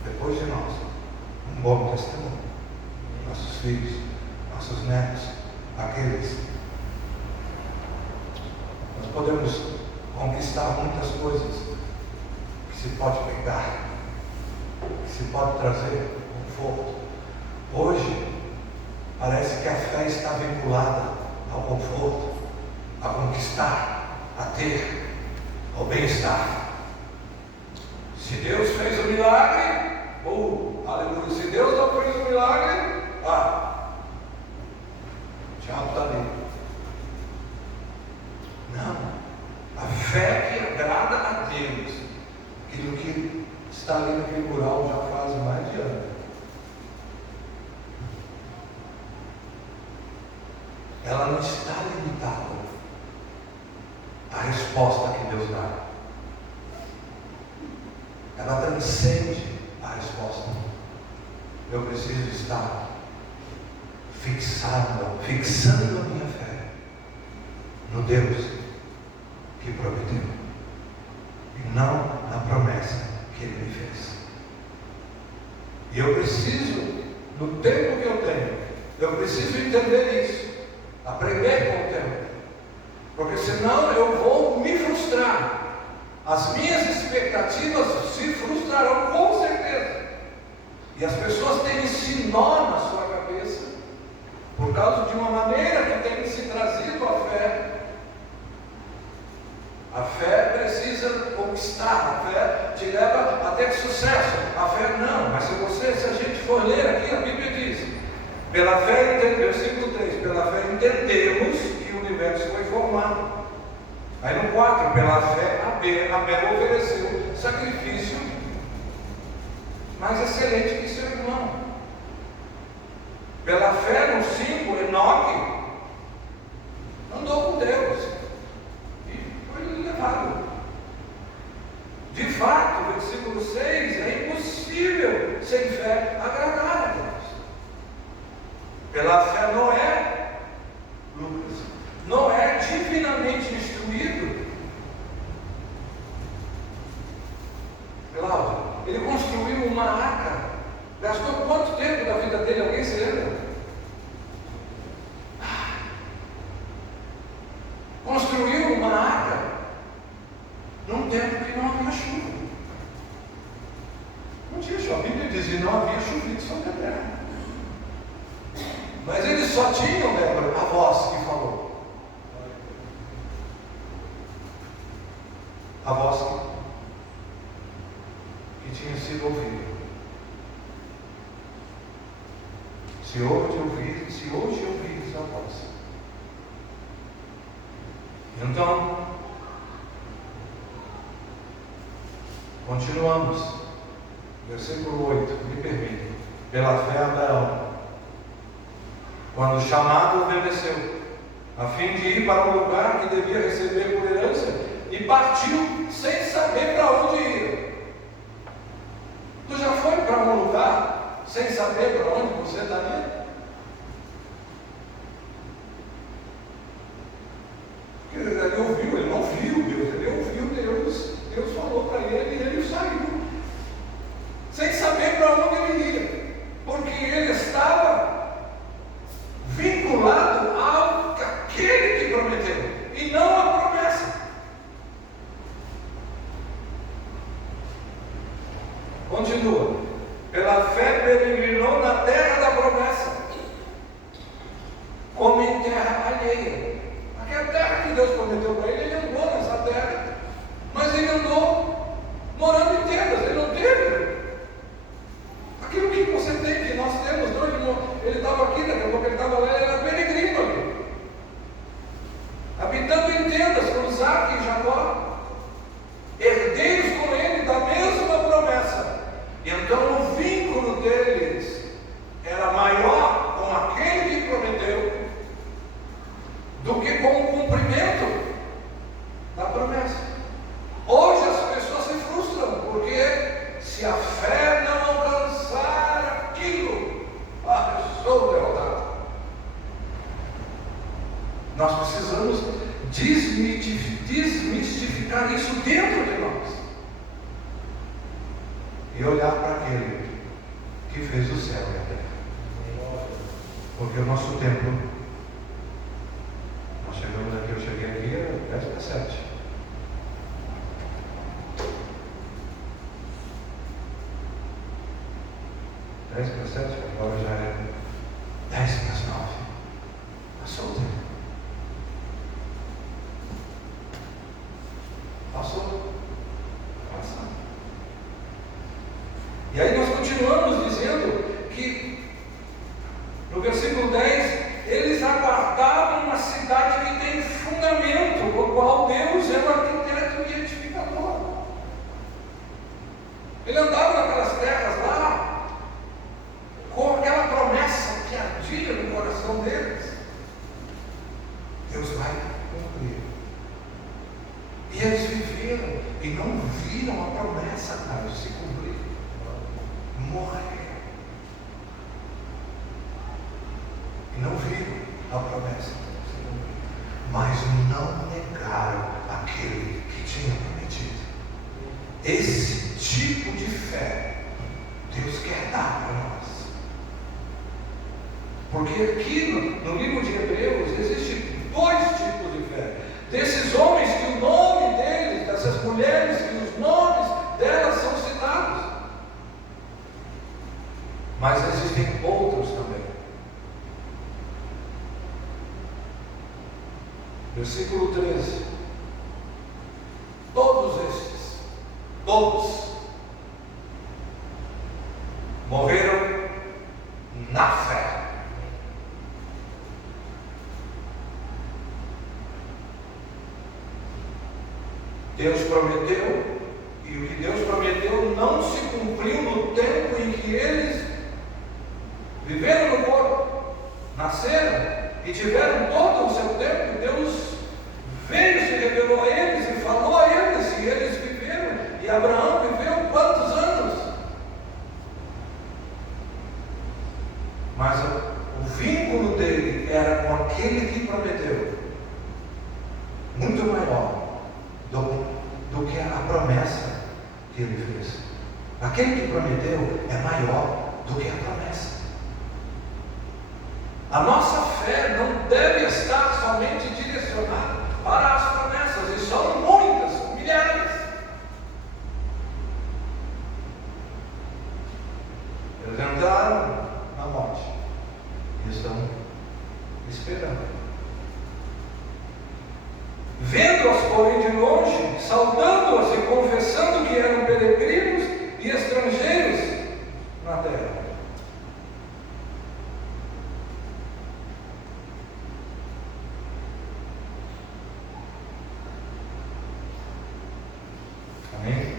depois de nós, um bom testemunho. Nossos filhos, nossos netos, aqueles. Nós podemos conquistar muitas coisas que se pode pegar, que se pode trazer conforto. Hoje, parece que a fé está vinculada ao conforto, a conquistar, a ter, ao bem-estar. Se Deus fez o milagre, aleluia. Se Deus não fez o milagre, o diabo está ali. Não. A fé que agrada a Deus, aquilo que está ali naquele mural já faz mais de ano. Ela não está limitada à resposta que Deus dá. Ela transcende a resposta. Eu preciso estar fixando a minha fé no Deus que prometeu e não na promessa que Ele me fez. E eu preciso, no tempo que eu preciso entender isso, aprender com o tempo, porque senão eu vou me frustrar. As minhas expectativas se frustrarão com certeza. E as pessoas têm esse nó na sua cabeça por causa de uma maneira que tem se trazido a fé. A fé precisa conquistar, a fé te leva a ter sucesso. A fé não, mas se a gente for ler aqui, a Bíblia diz: pela fé, versículo 3, pela fé entendemos que o universo foi formado. Aí no 4, pela fé, Abel ofereceu sacrifício mais excelente que seu irmão. Pela fé, no 5, Enoque andou com Deus e foi levado. De fato, versículo 6, é impossível sem fé agradar a Deus. Pela fé, Noé divinamente instruído, Cláudio, ele construiu uma arca. Gastou quanto tempo da vida dele? Alguém se lembra? Construiu uma arca num tempo que não havia chuva. Não tinha chuva. A Bíblia diz que não havia chovido sobre a terra. Mas eles só tinham, Débora, a voz que falou. A voz que tinha sido ouvida. Se hoje ouvires a voz. Então, continuamos. Versículo 8, me permite. Pela fé Abraão, quando chamado, obedeceu, a fim de ir para o lugar que devia receber por herança, e partiu sem saber para onde ia. Tu já foi para um lugar sem saber para onde você está indo? Porque ele ouviu, ele não viu Deus, ele ouviu Deus. Deus falou para ele e ele saiu, sem saber para onde ele ia, porque ele estava vinculado ao aquele que prometeu, e não à promessa. Continua. Pela fé peregrinou na terra da promessa, como em terra alheia. Aquela terra que Deus prometeu para ele, ele andou nessa terra, mas ele andou morando em tendas, ele não teve aquilo que você tem, que nós temos. Não, ele estava aqui, daqui a pouco ele estava lá, ele era peregrino ali, habitando em tendas com Isaac e Jacó, herdeiros com ele da mesma promessa. Então o vínculo deles era maior com aquele que prometeu do que com o cumprimento da promessa. Hoje as pessoas se frustram, porque se a fé não alcançar aquilo, eu sou derrotado. Nós precisamos desmistificar isso dentro de nós e olhar para aquele que fez o céu e a terra. Porque o nosso tempo, nós chegamos aqui, eu cheguei aqui 10 para 7. Agora já é 10 para as 9. Passou o tempo. Passou. Passado. E aí nós continuamos dizendo que no versículo 10, eles aguardavam uma cidade que tem fundamento, o qual Deus é o arquiteto e edificador. Ele andava naquelas terras lá, com aquela promessa que ardia no coração deles. Deus vai cumprir. E eles viveram e não viram a promessa se cumprir. Morreram. E não viram a promessa se cumprir. Mas não negaram aquele que tinha prometido. Esse tipo de fé Deus quer dar para nós. Porque aqui no livro de Hebreus existem 2 tipos de fé. Desses homens que o nome deles, dessas mulheres que os nomes delas são citados. Mas existem outros também. Versículo 13. Todos morreram na fé. Deus prometeu, e o que Deus prometeu não se cumpriu no tempo em que eles viveram no corpo, nasceram e tiveram todo o seu tempo. Deus veio, se revelou a eles e falou a eles, e eles viveram. E Abraão viveu quantos anos? Mas o vínculo dele era com aquele que prometeu, muito maior do que a promessa que ele fez. Aquele que prometeu é maior do que a promessa. A nossa fé não deve estar somente direcionada para as promessas, e são muitas, milhares. Eles entraram na morte e estão esperando. Vendo-as, porém, de longe, saudando-as e confessando que eram peregrinos e estrangeiros na terra. Amém?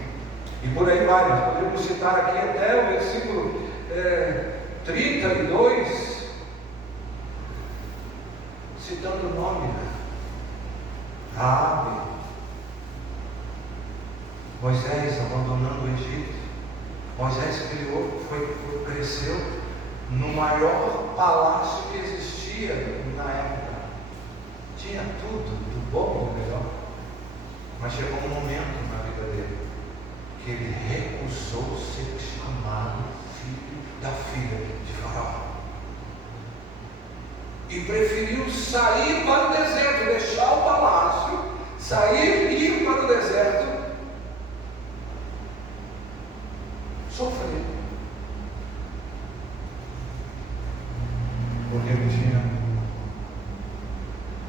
E por aí vai, nós podemos citar aqui até o versículo 32, citando o nome, né? Raabe, Moisés abandonando o Egito. Moisés cresceu no maior palácio que existia na época. Tinha tudo, do bom e do melhor. Mas chegou um momento na vida dele que ele recusou ser chamado filho da filha de Faraó. E preferiu sair para o deserto, deixar o palácio, sair e ir para o deserto, sofrer. Porque ele tinha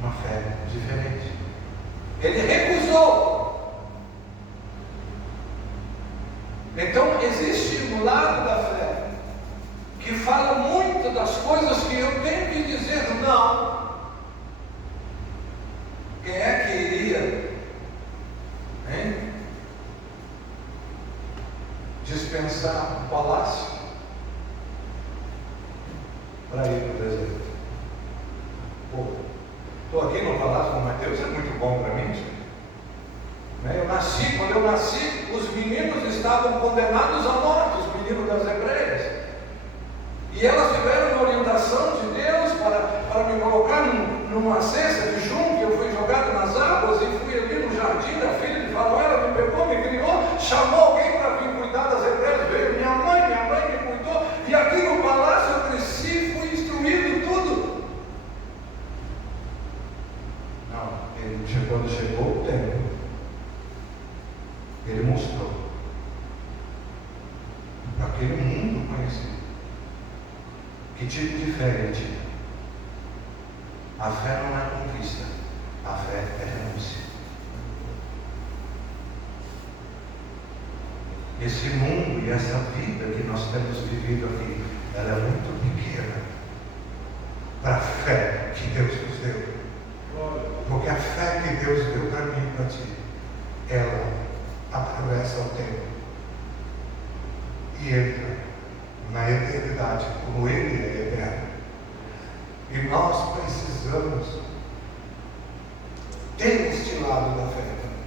uma fé diferente. Ele recusou. Então existe um lado da fé que fala muito das coisas que eu tenho que dizer não. Quem é que iria, hein, dispensar um palácio para ir para o deserto? Pô, estou aqui no palácio do Mateus, é muito bom para mim, gente. Quando eu nasci, os meninos estavam condenados à morte, os meninos das hebreias. E elas tiveram uma orientação de Deus para me colocar numa cesta de junco. Eu fui jogado nas águas e fui ali no jardim da filha de Faraó. Ela me pegou, me criou, chamou alguém para vir cuidar das hebreias. Veio minha mãe me cuidou. E aqui no palácio eu cresci, fui instruído, tudo. Não, quando chegou o tempo, ele mostrou para aquele mundo conhecido que tipo de fé ele tinha. A fé não é conquista, a fé é renúncia. Esse mundo e essa vida que nós temos vivido aqui, ela é muito pequena para a fé que Deus nos deu. Porque a fé que Deus deu para mim e para ti, ela atravessa o tempo e entra na eternidade, como Ele é eterno. E nós precisamos ter este lado da fé também.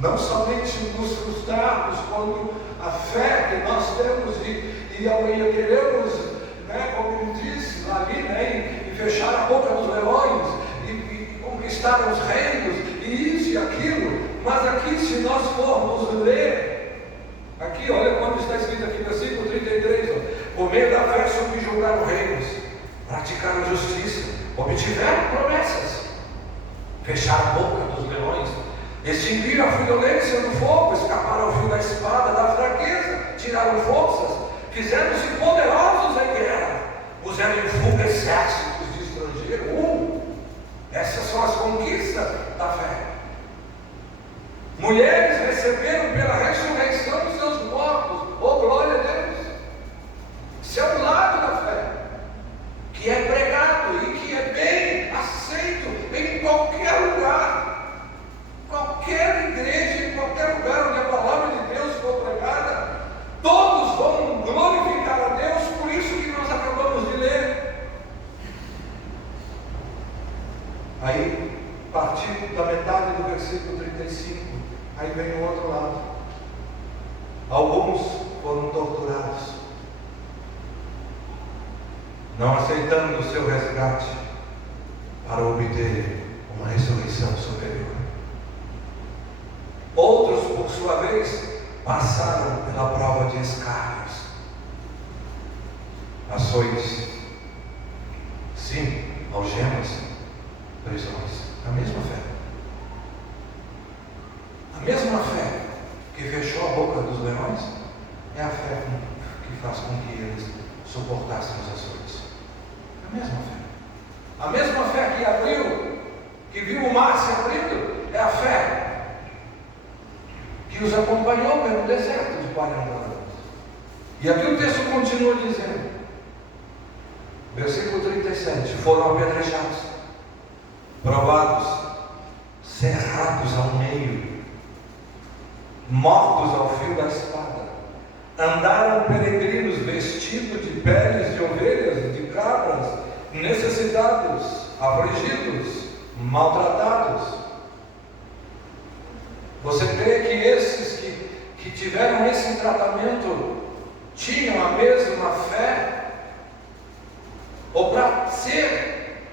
Não somente nos frustrarmos quando a fé que nós temos e queremos, né, como ele disse ali, né, e fechar a boca dos leões e conquistar os reinos e isso e aquilo. Mas aqui, se nós formos ler, aqui, olha quando está escrito aqui, versículo 33, por meio da fé subjugaram reinos, praticaram justiça, obtiveram promessas, fecharam a boca dos leões, extinguiram a violência do fogo, escaparam ao fio da espada, da fraqueza, tiraram forças, fizeram-se poderosos em guerra, puseram em fuga exércitos de estrangeiros. Essas são as conquistas da fé. Mulheres receberam pela ressurreição dos seus mortos. Oh, glória a Deus! Esse é o lado da fé, que é pregado e que é bem aceito em qualquer lugar, qualquer igreja, em qualquer lugar onde a palavra de Deus for pregada, todos vão glorificar a Deus por isso que nós acabamos de ler. Aí, partindo da metade do versículo 35, aí vem o outro lado. Alguns foram torturados, não aceitando o seu resgate para obter uma ressurreição superior. Outros, por sua vez, passaram pela prova de escárnios, açoites, sim, algemas, prisões. A mesma fé. A mesma fé que fechou a boca dos leões é a fé que faz com que eles suportassem os açoites. A mesma fé. A mesma fé que abriu, que viu o mar se abrindo, é a fé que os acompanhou pelo deserto de 40 anos. E aqui o texto continua dizendo, versículo 37, foram apedrejados, provados, cerrados ao meio, mortos ao fio da espada, andaram peregrinos vestidos de peles de ovelhas, de cabras, necessitados, afligidos, maltratados. Você crê que esses que tiveram esse tratamento tinham a mesma fé? Ou para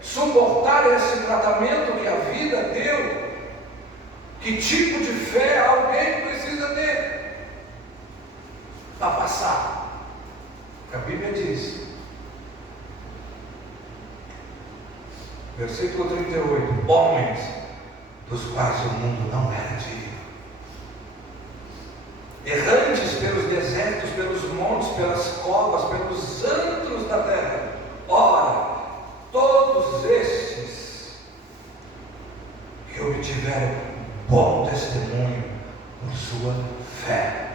suportar esse tratamento que a vida deu, que tipo de fé alguém precisa ter para passar? A Bíblia diz, versículo 38, homens dos quais o mundo não era digno, errantes pelos desertos, pelos montes, pelas covas, pelos antros da terra. Ora, todos estes que obtiveram bom testemunho por sua fé.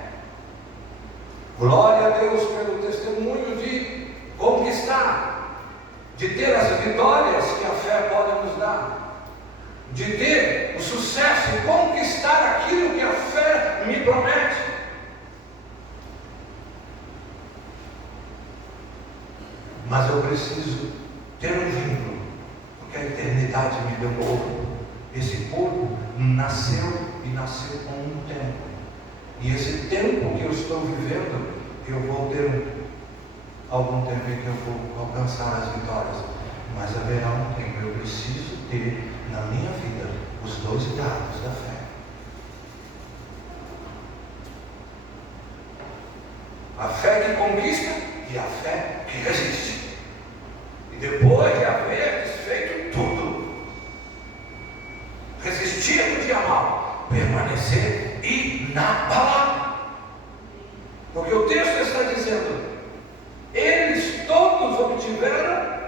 Glória a Deus pelo testemunho de conquistar, de ter as vitórias que a fé pode nos dar, de ter o sucesso e conquistar aquilo que a fé me promete. Mas eu preciso ter um vínculo, porque a eternidade me deu corpo. Esse corpo nasceu e nasceu com um tempo. E esse tempo que eu estou vivendo, eu vou ter algum tempo em que eu vou alcançar as vitórias. Mas haverá um tempo, eu preciso ter na minha vida os dois lados da fé. A fé que conquista e a fé que resiste. E depois de haver desfeito tudo, resistir no dia mal, permanecer inabalável. Porque o texto está dizendo, eles todos obtiveram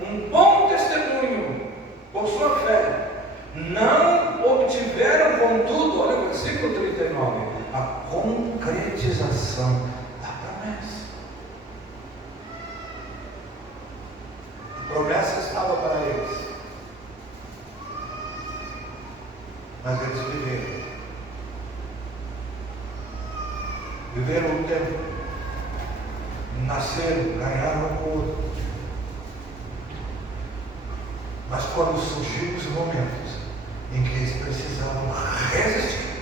um bom testemunho por sua fé. Não obtiveram, contudo, olha o versículo 39, a concretização da promessa. A promessa estava para eles, mas eles viveram um tempo, nasceram, ganharam cor. Mas quando surgiram os momentos em que eles precisavam resistir,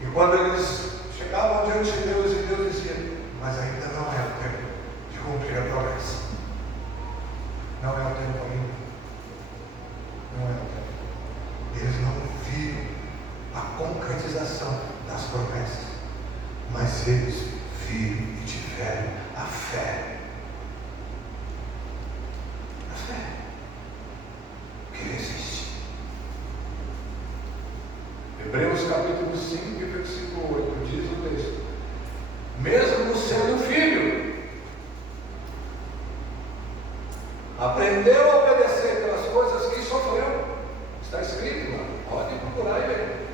e quando eles chegavam diante de Deus e Deus dizia, mas ainda não é o tempo de cumprir a promessa. Não é o tempo ainda. Não é o tempo. Eles não viram a concretização das promessas, mas eles viram e tiveram a fé. A fé que resiste. Hebreus capítulo 5 e versículo 8 diz o texto, mesmo sendo filho, aprendeu a obedecer pelas coisas que sofreu. Está escrito lá, pode procurar e ler.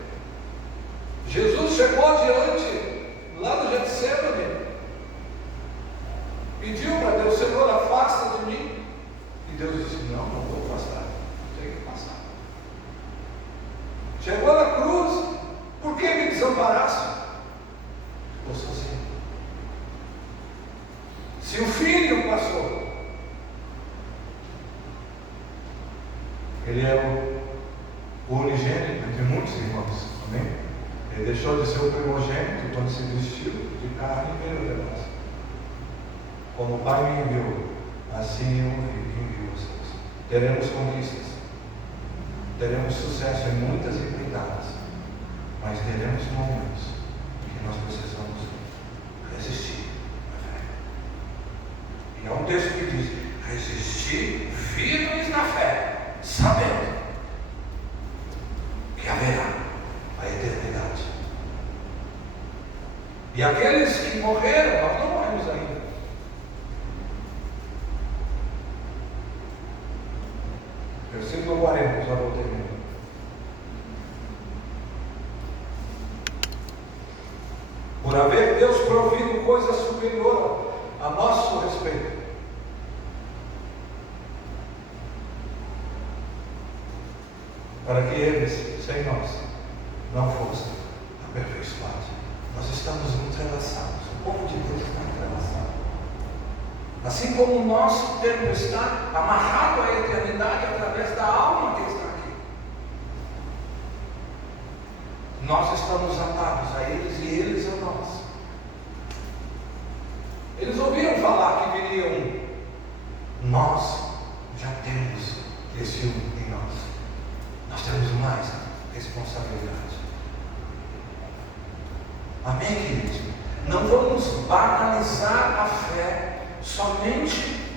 Jesus chegou diante, lá no Getsemane, pediu para Deus, Senhor, afasta de mim. E Deus disse, não vou afastar, tem que passar. Chegou na cruz, por que me desamparaste? Ficou sozinho. Se o filho passou, ele é o unigênito entre muitos irmãos, amém? Ele deixou de ser o primogênito quando se vestiu de carne e veio de nós. Como o Pai me enviou, assim eu envio vocês. Teremos conquistas, teremos sucesso em muitas empreitadas, mas teremos momentos em que nós precisamos resistir à fé. E há um texto que diz, resistir firmes na fé, sabendo que haverá a eternidade. E aqueles que morreram, nós não morremos ainda, para que eles, sem nós, não fossem aperfeiçoados. Nós estamos entrelaçados. O povo de Deus está entrelaçado. Assim como o nosso tempo está amarrado à eternidade através da alma que está aqui. Nós estamos atados a eles e eles a nós. Eles ouviram falar que viriam. Nós já temos esse em nós. Nós temos mais responsabilidade. Amém, queridos? Não vamos banalizar a fé, somente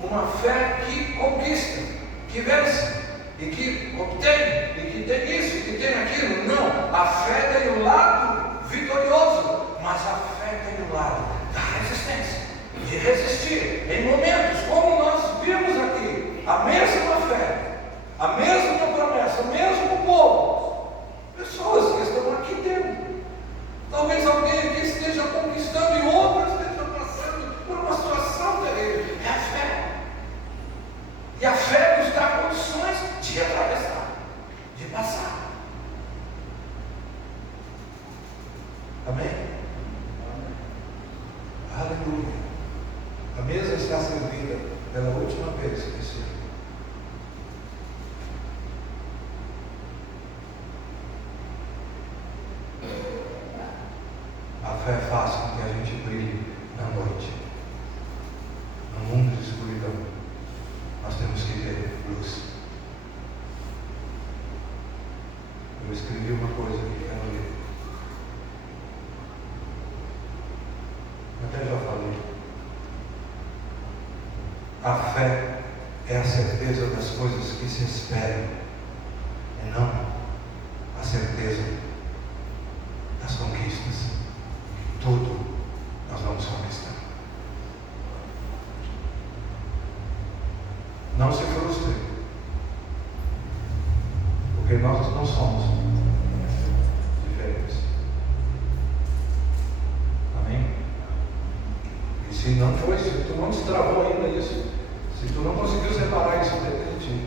uma fé que conquista, que vence, e que obtém, e que tem isso, e que tem aquilo. Não, a fé tem o lado vitorioso, mas a fé tem o lado da resistência, de resistir em momentos como nós vimos aqui, a mesma fé, a mesma promessa, o mesmo povo, pessoas que estão aqui dentro. Talvez alguém aqui esteja conquistando e outros estejam passando por uma situação terrível. É a fé. E a fé nos dá condições de atravessar, de passar. Amém? Aleluia. A mesa está servida pela última vez esse ano. A fé faz com que a gente brilhe na noite. No mundo de escuridão, nós temos que ter luz. Eu escrevi uma coisa que quero ler. Até já falei. A fé é a certeza das coisas que se esperam, e não a certeza das conquistas. Tudo nós vamos conquistar. Não se frustre, porque nós não somos diferentes. Amém? E se não foi, se tu não destravou ainda isso, se tu não conseguiu separar isso dentro de ti,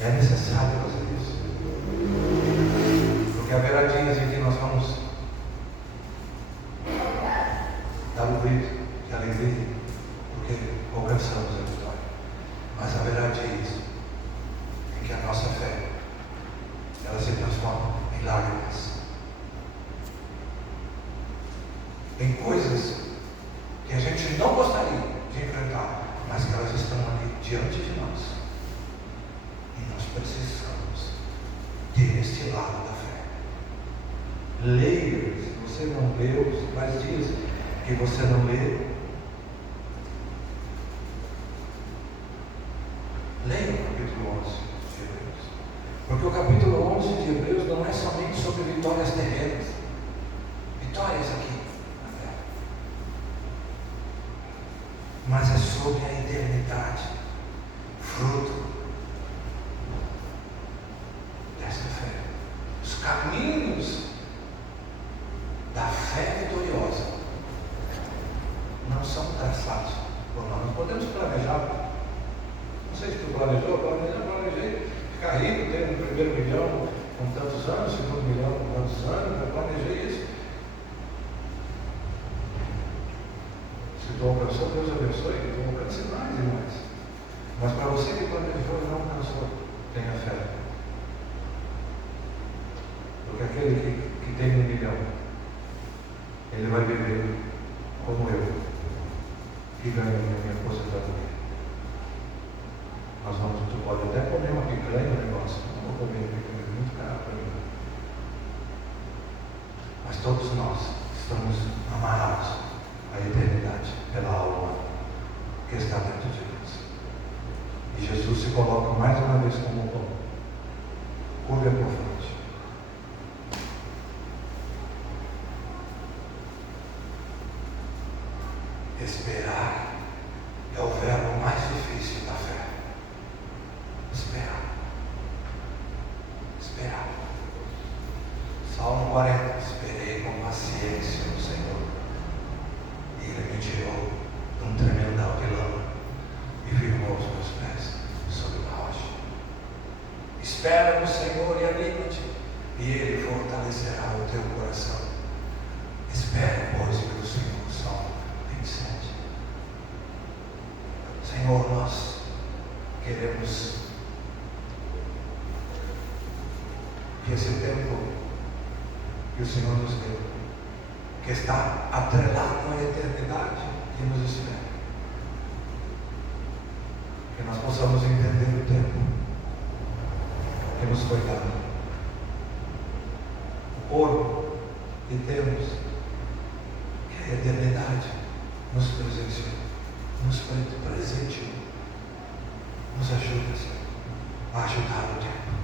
é necessário fazer isso. Porque haverá dias em que nós vamos dar um grito de alegria, porque alcançamos a vitória. Mas haverá dias em que a nossa fé, ela se transforma em lágrimas, em coisas que a gente não gostaria de enfrentar, mas que elas estão ali diante de nós, e nós precisamos ter este lado da fé. Leia, se você não leu, faz dias que você não lê, leia o capítulo 11 de Hebreus, porque o capítulo 11 de Hebreus não é somente sobre vitórias terrenas, vitórias aqui na terra, mas é sobre a eternidade, fruto desta fé, os caminhos da fé vitoriosa não são traçados por nós. Nós podemos planejar. Não sei se tu planejou, planejei ficar rico, ter um primeiro milhão com tantos anos, segundo milhão com tantos anos, eu planejei isso. Se tu alcançou, Deus abençoe, que tu alcance mais e mais. Mas para você que planejou e não alcançou, tenha fé. Porque aquele que tem 1 milhão, ele vai viver como eu, que ganha a minha aposentadoria. Tu pode até comer uma picanha no negócio, não vou comer picanha, é muito caro para mim. Mas todos nós estamos amarrados à eternidade pela alma que está dentro de nós. E Jesus se coloca mais uma vez como o pão. Curva por frente. Esperar é o verbo mais difícil da fé. Esperar. Esperar. Salmo 40. Esperei com paciência no Senhor. E Ele me tirou de um tremendal de lama e firmou os meus pés sobre a rocha. Espera no Senhor e anima-te, e Ele fortalecerá o teu coração. Espera, pois, pelo Senhor. Salmo 27. Senhor, nós queremos que esse tempo que o Senhor nos deu, que está atrelado à eternidade que nos espera, que nós possamos entender o tempo que nos foi dado, o corpo que temos, que a eternidade nos presenteou, nos ajuda, Senhor, a ajudar o tempo.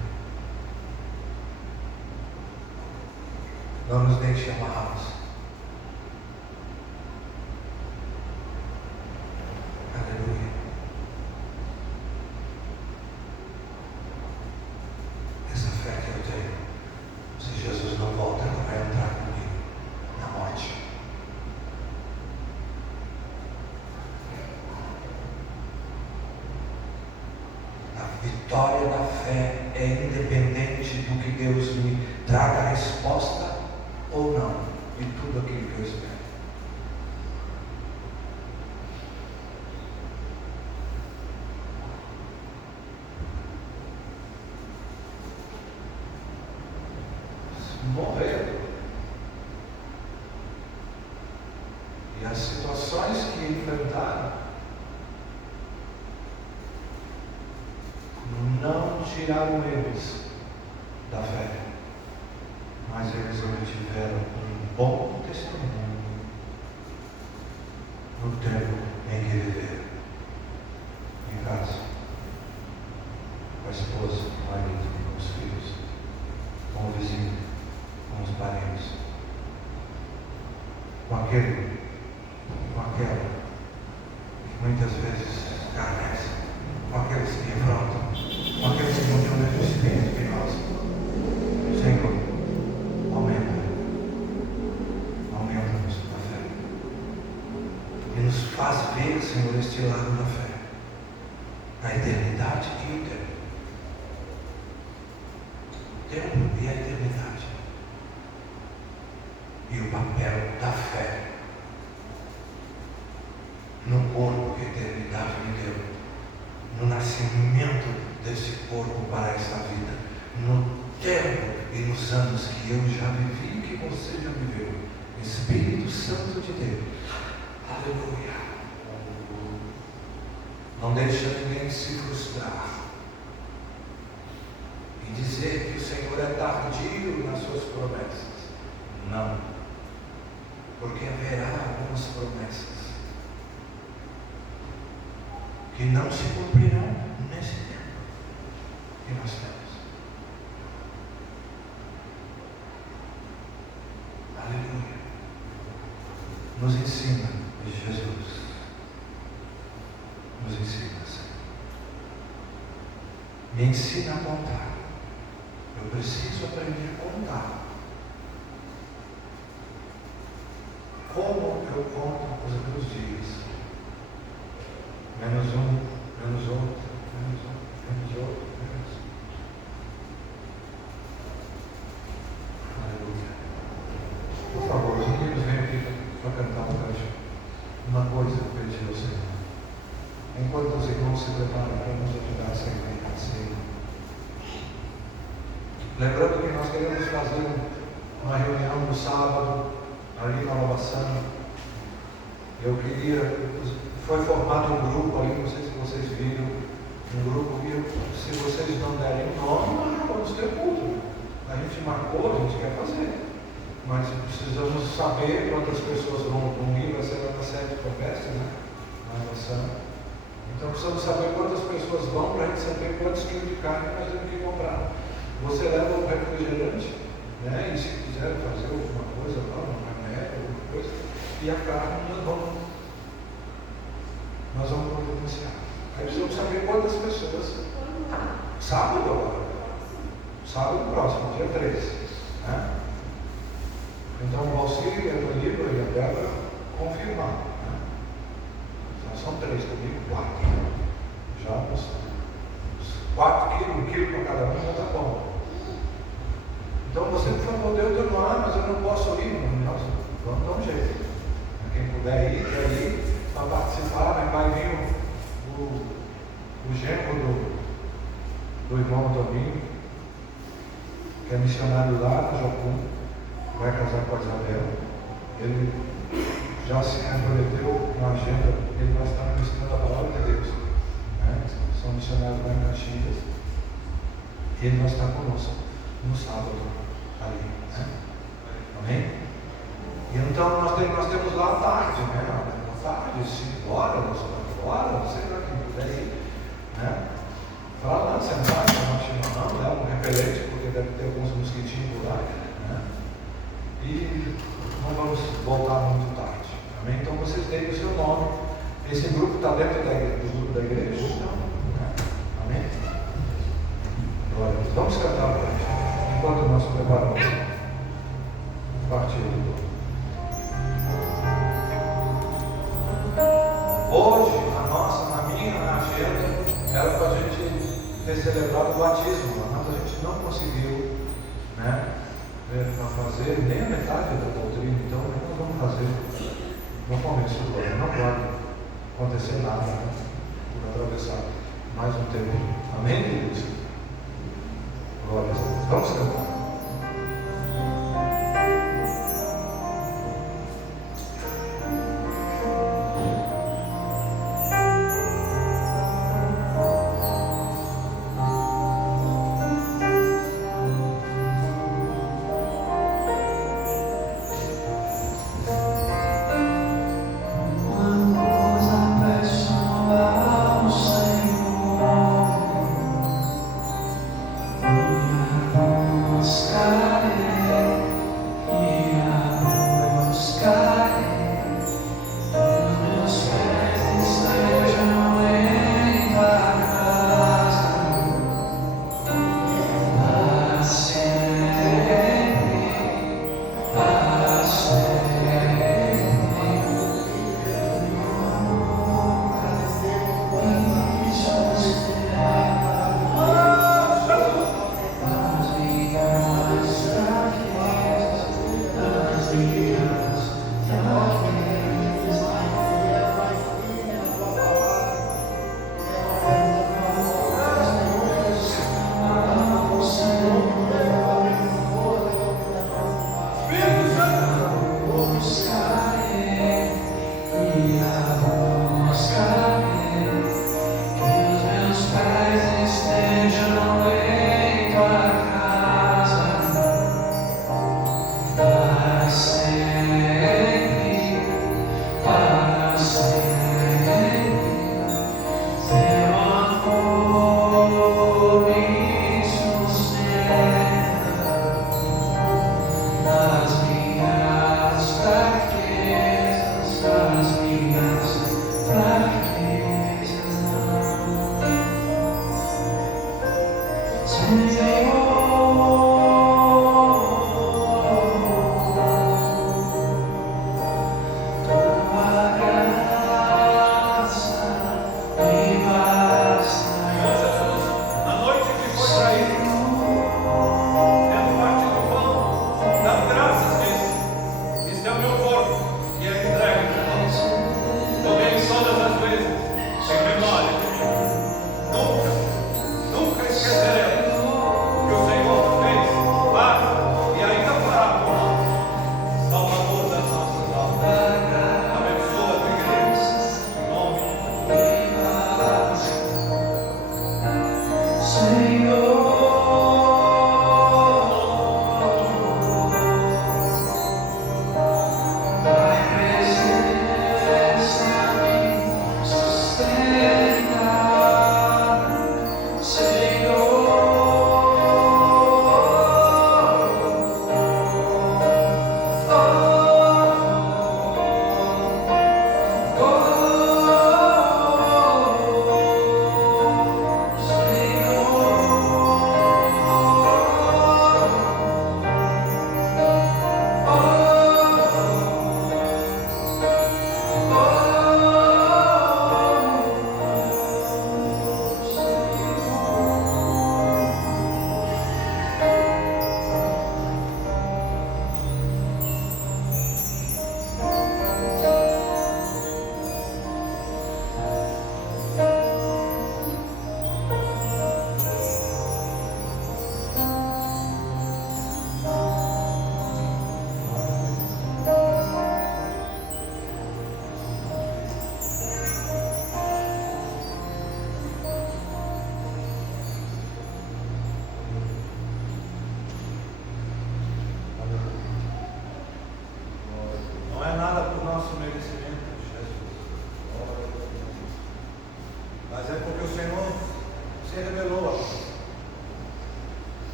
Não nos deixe amarrados. Aleluia. Essa fé que eu tenho, se Jesus não volta, ela vai entrar comigo na morte. A vitória da fé é independente do que Deus me traga a resposta ou não, de tudo aquilo que eu espero. Morrer. E as situações que enfrentaram não tiraram eles da fé, mas eles obtiveram um bom testemunho no tempo em que viveram, em casa, com a esposa, com o marido, com os filhos, com o vizinho, com os parentes, com aquele, com aquela que muitas vezes carece, com aqueles que enfrentam, com aqueles que não têm o mesmo espírito que nós. Senhor, aumenta-nos na fé e nos faz ver, Senhor, este lado da fé, a eternidade e o tempo. O tempo e a eternidade. E o papel da fé no corpo que a eternidade me deu, no nascimento desse corpo para esta vida, no tempo e nos anos que eu já vivi e que você já viveu. Espírito Santo de Deus, aleluia. Não deixa ninguém se frustrar e dizer que o Senhor é tardio nas suas promessas. Não, porque haverá algumas promessas que não se cumprirão nesse tempo que nós temos. Aleluia. Nos ensina, Jesus. Nos ensina, Senhor. Me ensina a contar. Eu preciso aprender a contar. Como eu conto os meus dias? Menos um, menos outro, menos um, menos outro, menos um. Aleluia. Por favor, os meninos venham aqui para cantar um canto. Uma coisa eu pedi ao Senhor. Enquanto os irmãos se preparam para nos ajudar a servir a ceia. Lembrando que nós queremos fazer uma reunião no sábado, ali na Lavação. Eu queria, foi formado um grupo ali, não sei se vocês viram, um grupo que se vocês não derem o nome, nós não vamos ter culto. A gente marcou, a gente quer fazer. Mas precisamos saber quantas pessoas vão ir, vai ser na sede promessa, né? Na Lavação. Então precisamos saber quantas pessoas vão para a gente saber quantos quilos de carne nós temos que comprar. Você leva o refrigerante, né? E se quiser fazer alguma coisa lá, uma remédio, alguma coisa, e a carne nós vamos providenciar. Aí precisamos saber quantas pessoas. Sábado agora. Sábado próximo, dia 13. Né? Então o Valcir, a Tolíbia e a Débora confirmar. Né? Então são 3, comigo 4. Já os 4 quilos, 1 quilo para cada um, já está bom. Então você, por favor, Deus, eu não, mas eu não posso ir. Nossa, vamos dar um jeito. Quem puder ir, quer ir para participar, né? Vai vir o genro do irmão Toninho, que é missionário lá no Jocum, vai casar com a Isabel. Ele já se comprometeu com a agenda, ele vai estar ministrando a palavra de Deus. Né? São missionários lá em Caxias. E ele vai estar conosco no sábado ali. Né? Amém? E então nós temos lá à tarde, né? À tarde, 5 horas, 4 horas, sei lá quem puder ir. Né? Fala lá, sentar, tomar chimarrão, né? Um repelente, porque deve ter alguns mosquitinhos por lá. Né? E não vamos voltar muito tarde. Amém? Então vocês deem o seu nome. Esse grupo está dentro do grupo da igreja? Então, né? Amém? Glória a Deus. Vamos cantar para a gente, enquanto nós preparamos a partir do grupo. Hoje, na minha agenda, era para a gente ter celebrado o batismo, mas a gente não conseguiu, né, para fazer nem a metade da doutrina, então nós vamos fazer no começo do ano. Não pode acontecer nada, né, por atravessar mais um tempo. Amém, queridos? Glória a Deus. Vamos cantar. Senhor,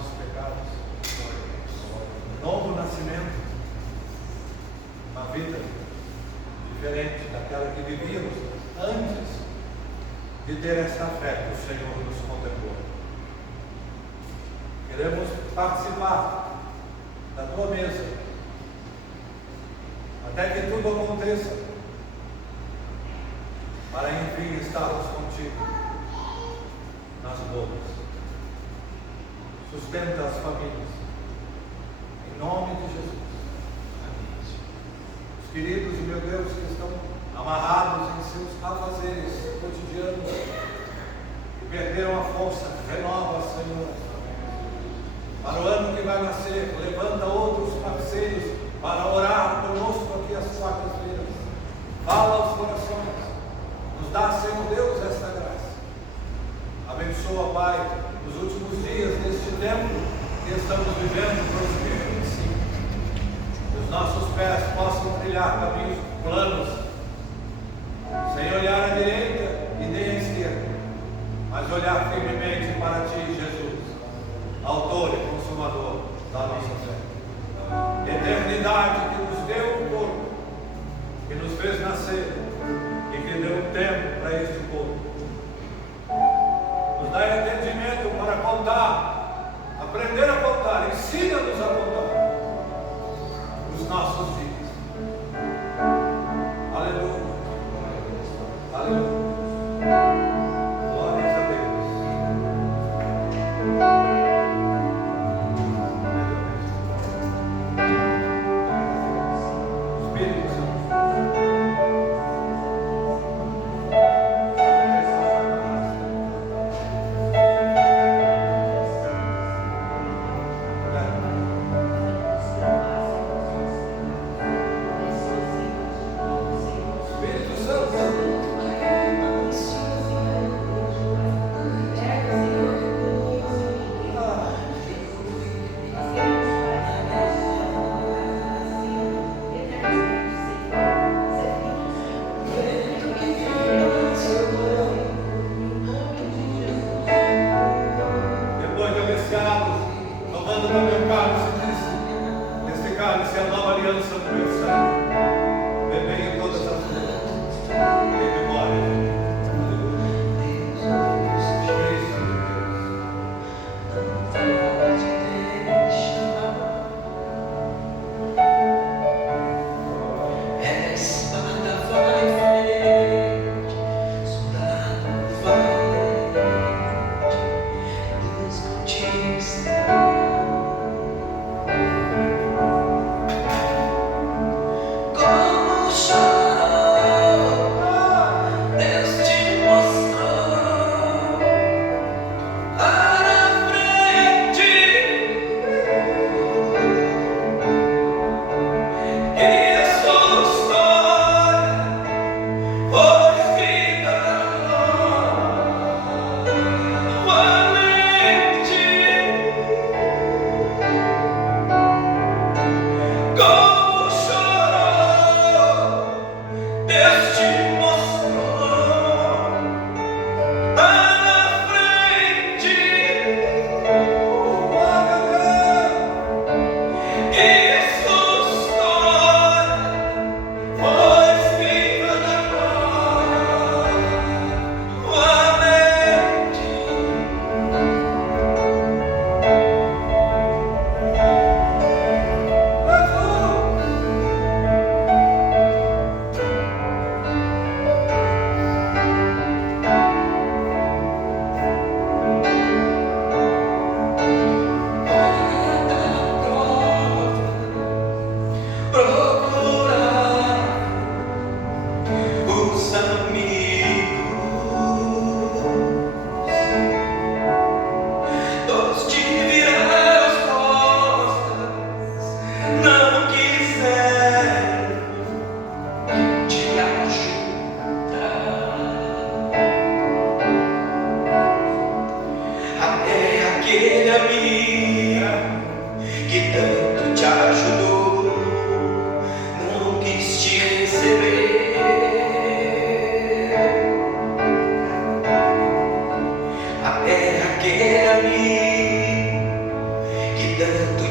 nossos pecados, novo nascimento, uma vida diferente daquela que vivíamos antes de ter essa fé que o Senhor nos contemplou. Queremos participar da tua mesa, até que tudo aconteça, para enfim estarmos contigo nas bodas. Sustenta as famílias, em nome de Jesus. Os queridos, meu Deus, que estão amarrados em seus afazeres cotidianos e perderam a força, renova, Senhor. Para o ano que vai nascer, levanta outros parceiros para orar conosco aqui às quartas-feiras. Fala aos corações, nos dá, Senhor Deus, esta graça. Abençoa, Pai, os últimos dias deste tempo que estamos vivendo, para 2025. Que os nossos pés possam trilhar caminhos planos, sem olhar à direita e nem à esquerda, mas olhar firmemente para Ti, Jesus, autor e consumador da nossa fé. Eternidade que nos deu um corpo, que nos fez nascer e que deu um tempo para este corpo. Nos dá entendimento para contar, aprender a contar, ensina-nos a contar os nossos dias. Aleluia. Aleluia. Glórias a Deus. Espírito Santo. Espírito Santo. Depois de abençoá-los, tomando do meu cálice, disse: este cálice é a nova aliança do meu sangue. Bebei em todas as vezes, em memória de mim.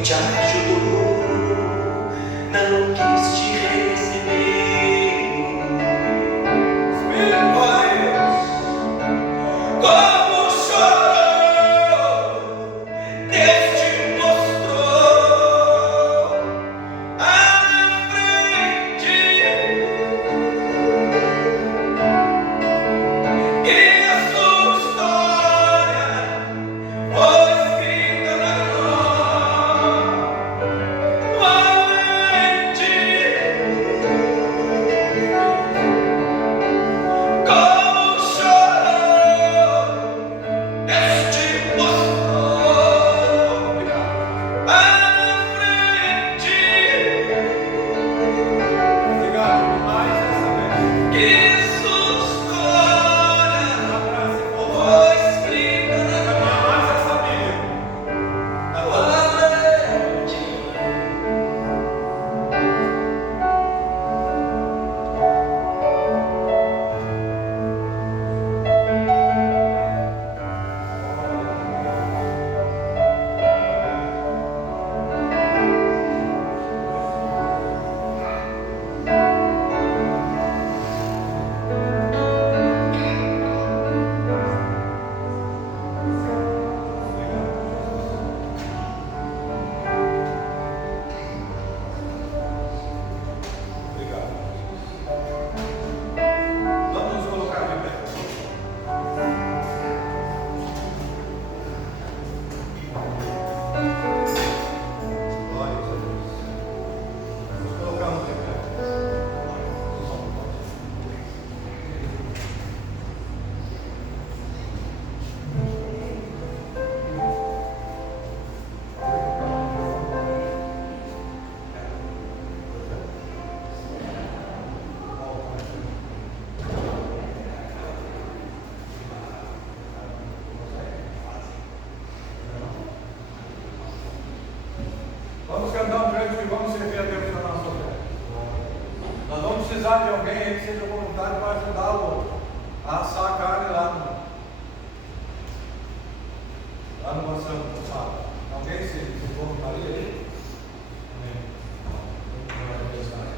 te ajudou, não quis te receber. Como chorou, Deus te mostrou à frente, e a sua história foi escrita na valente. Como chorou, Deus te mostrou à frente, que sua história foi escrita na valente. Vamos nos colocar de pé. Glória a Deus. Nos colocamos de pé. Vamos cantar um canto e vamos servir a Deus na nossa fé. Nós vamos precisar de alguém aí que seja voluntário para ajudá-lo a assar a carne lá no maçã, sabe? Alguém se voluntaria aí? Amém. Glória a Deus, Pai.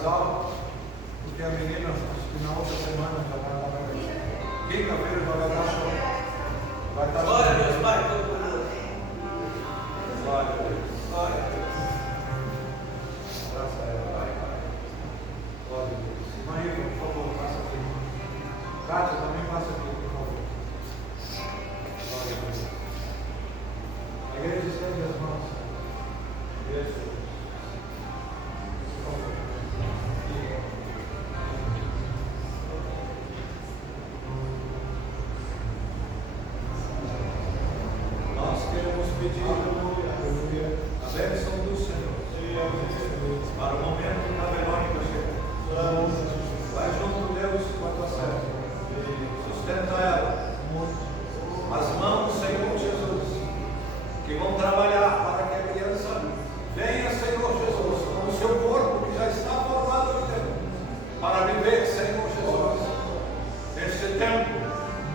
casal, porque a menina, acho que na outra semana já vai estar aqui. Quinta-feira já vai estar show. Vai estar. Glória a Deus, vai, todo mundo. Glória a Deus. Glória a Deus. Graças a ela, vai. Glória a Deus. Maíra, por favor, passa aqui. Cátia, também passa aqui, por favor. Glória a Deus. A igreja estende as mãos. Isso. Por favor. Nós queremos pedir a bênção do Senhor para o momento da Verônica chegar. Vai junto, Deus, com a tua serva. Sustenta ela. As mãos, Senhor Jesus, que vão trabalhar para que a criança venha, Senhor Jesus, com o seu corpo que já está formado em Deus, para viver, Senhor Jesus, este tempo,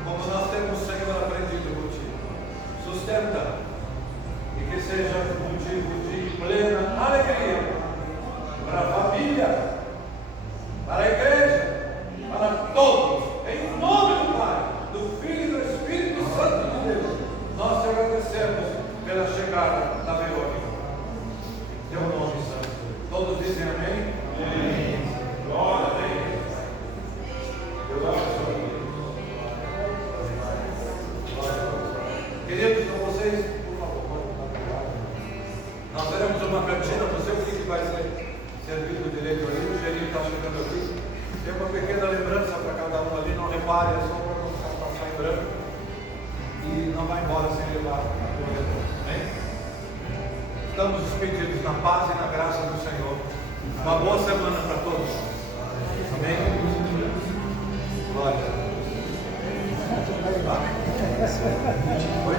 como nós temos, Senhor, aprendido contigo. Sustenta, e que seja um motivo de plena alegria para a família, para a igreja, para todos, em nome do Pai, do Filho e do Espírito Santo de Deus. Nós te agradecemos pela chegada da Verônica. Teu nome santo. Todos dizem amém? Amém. Glória a Deus. Deus abençoe. Queridos, com vocês, por favor, nós teremos uma cantina, não sei o que vai ser servido direito ali, o Gerinho está chegando aqui. Tem uma pequena lembrança para cada um ali, não repare, é só para não passar em branco. E não vai embora sem levar a corredor. Amém? Estamos despedidos na paz e na graça do Senhor. Uma boa semana para todos. Amém? Glória a Deus. Oi?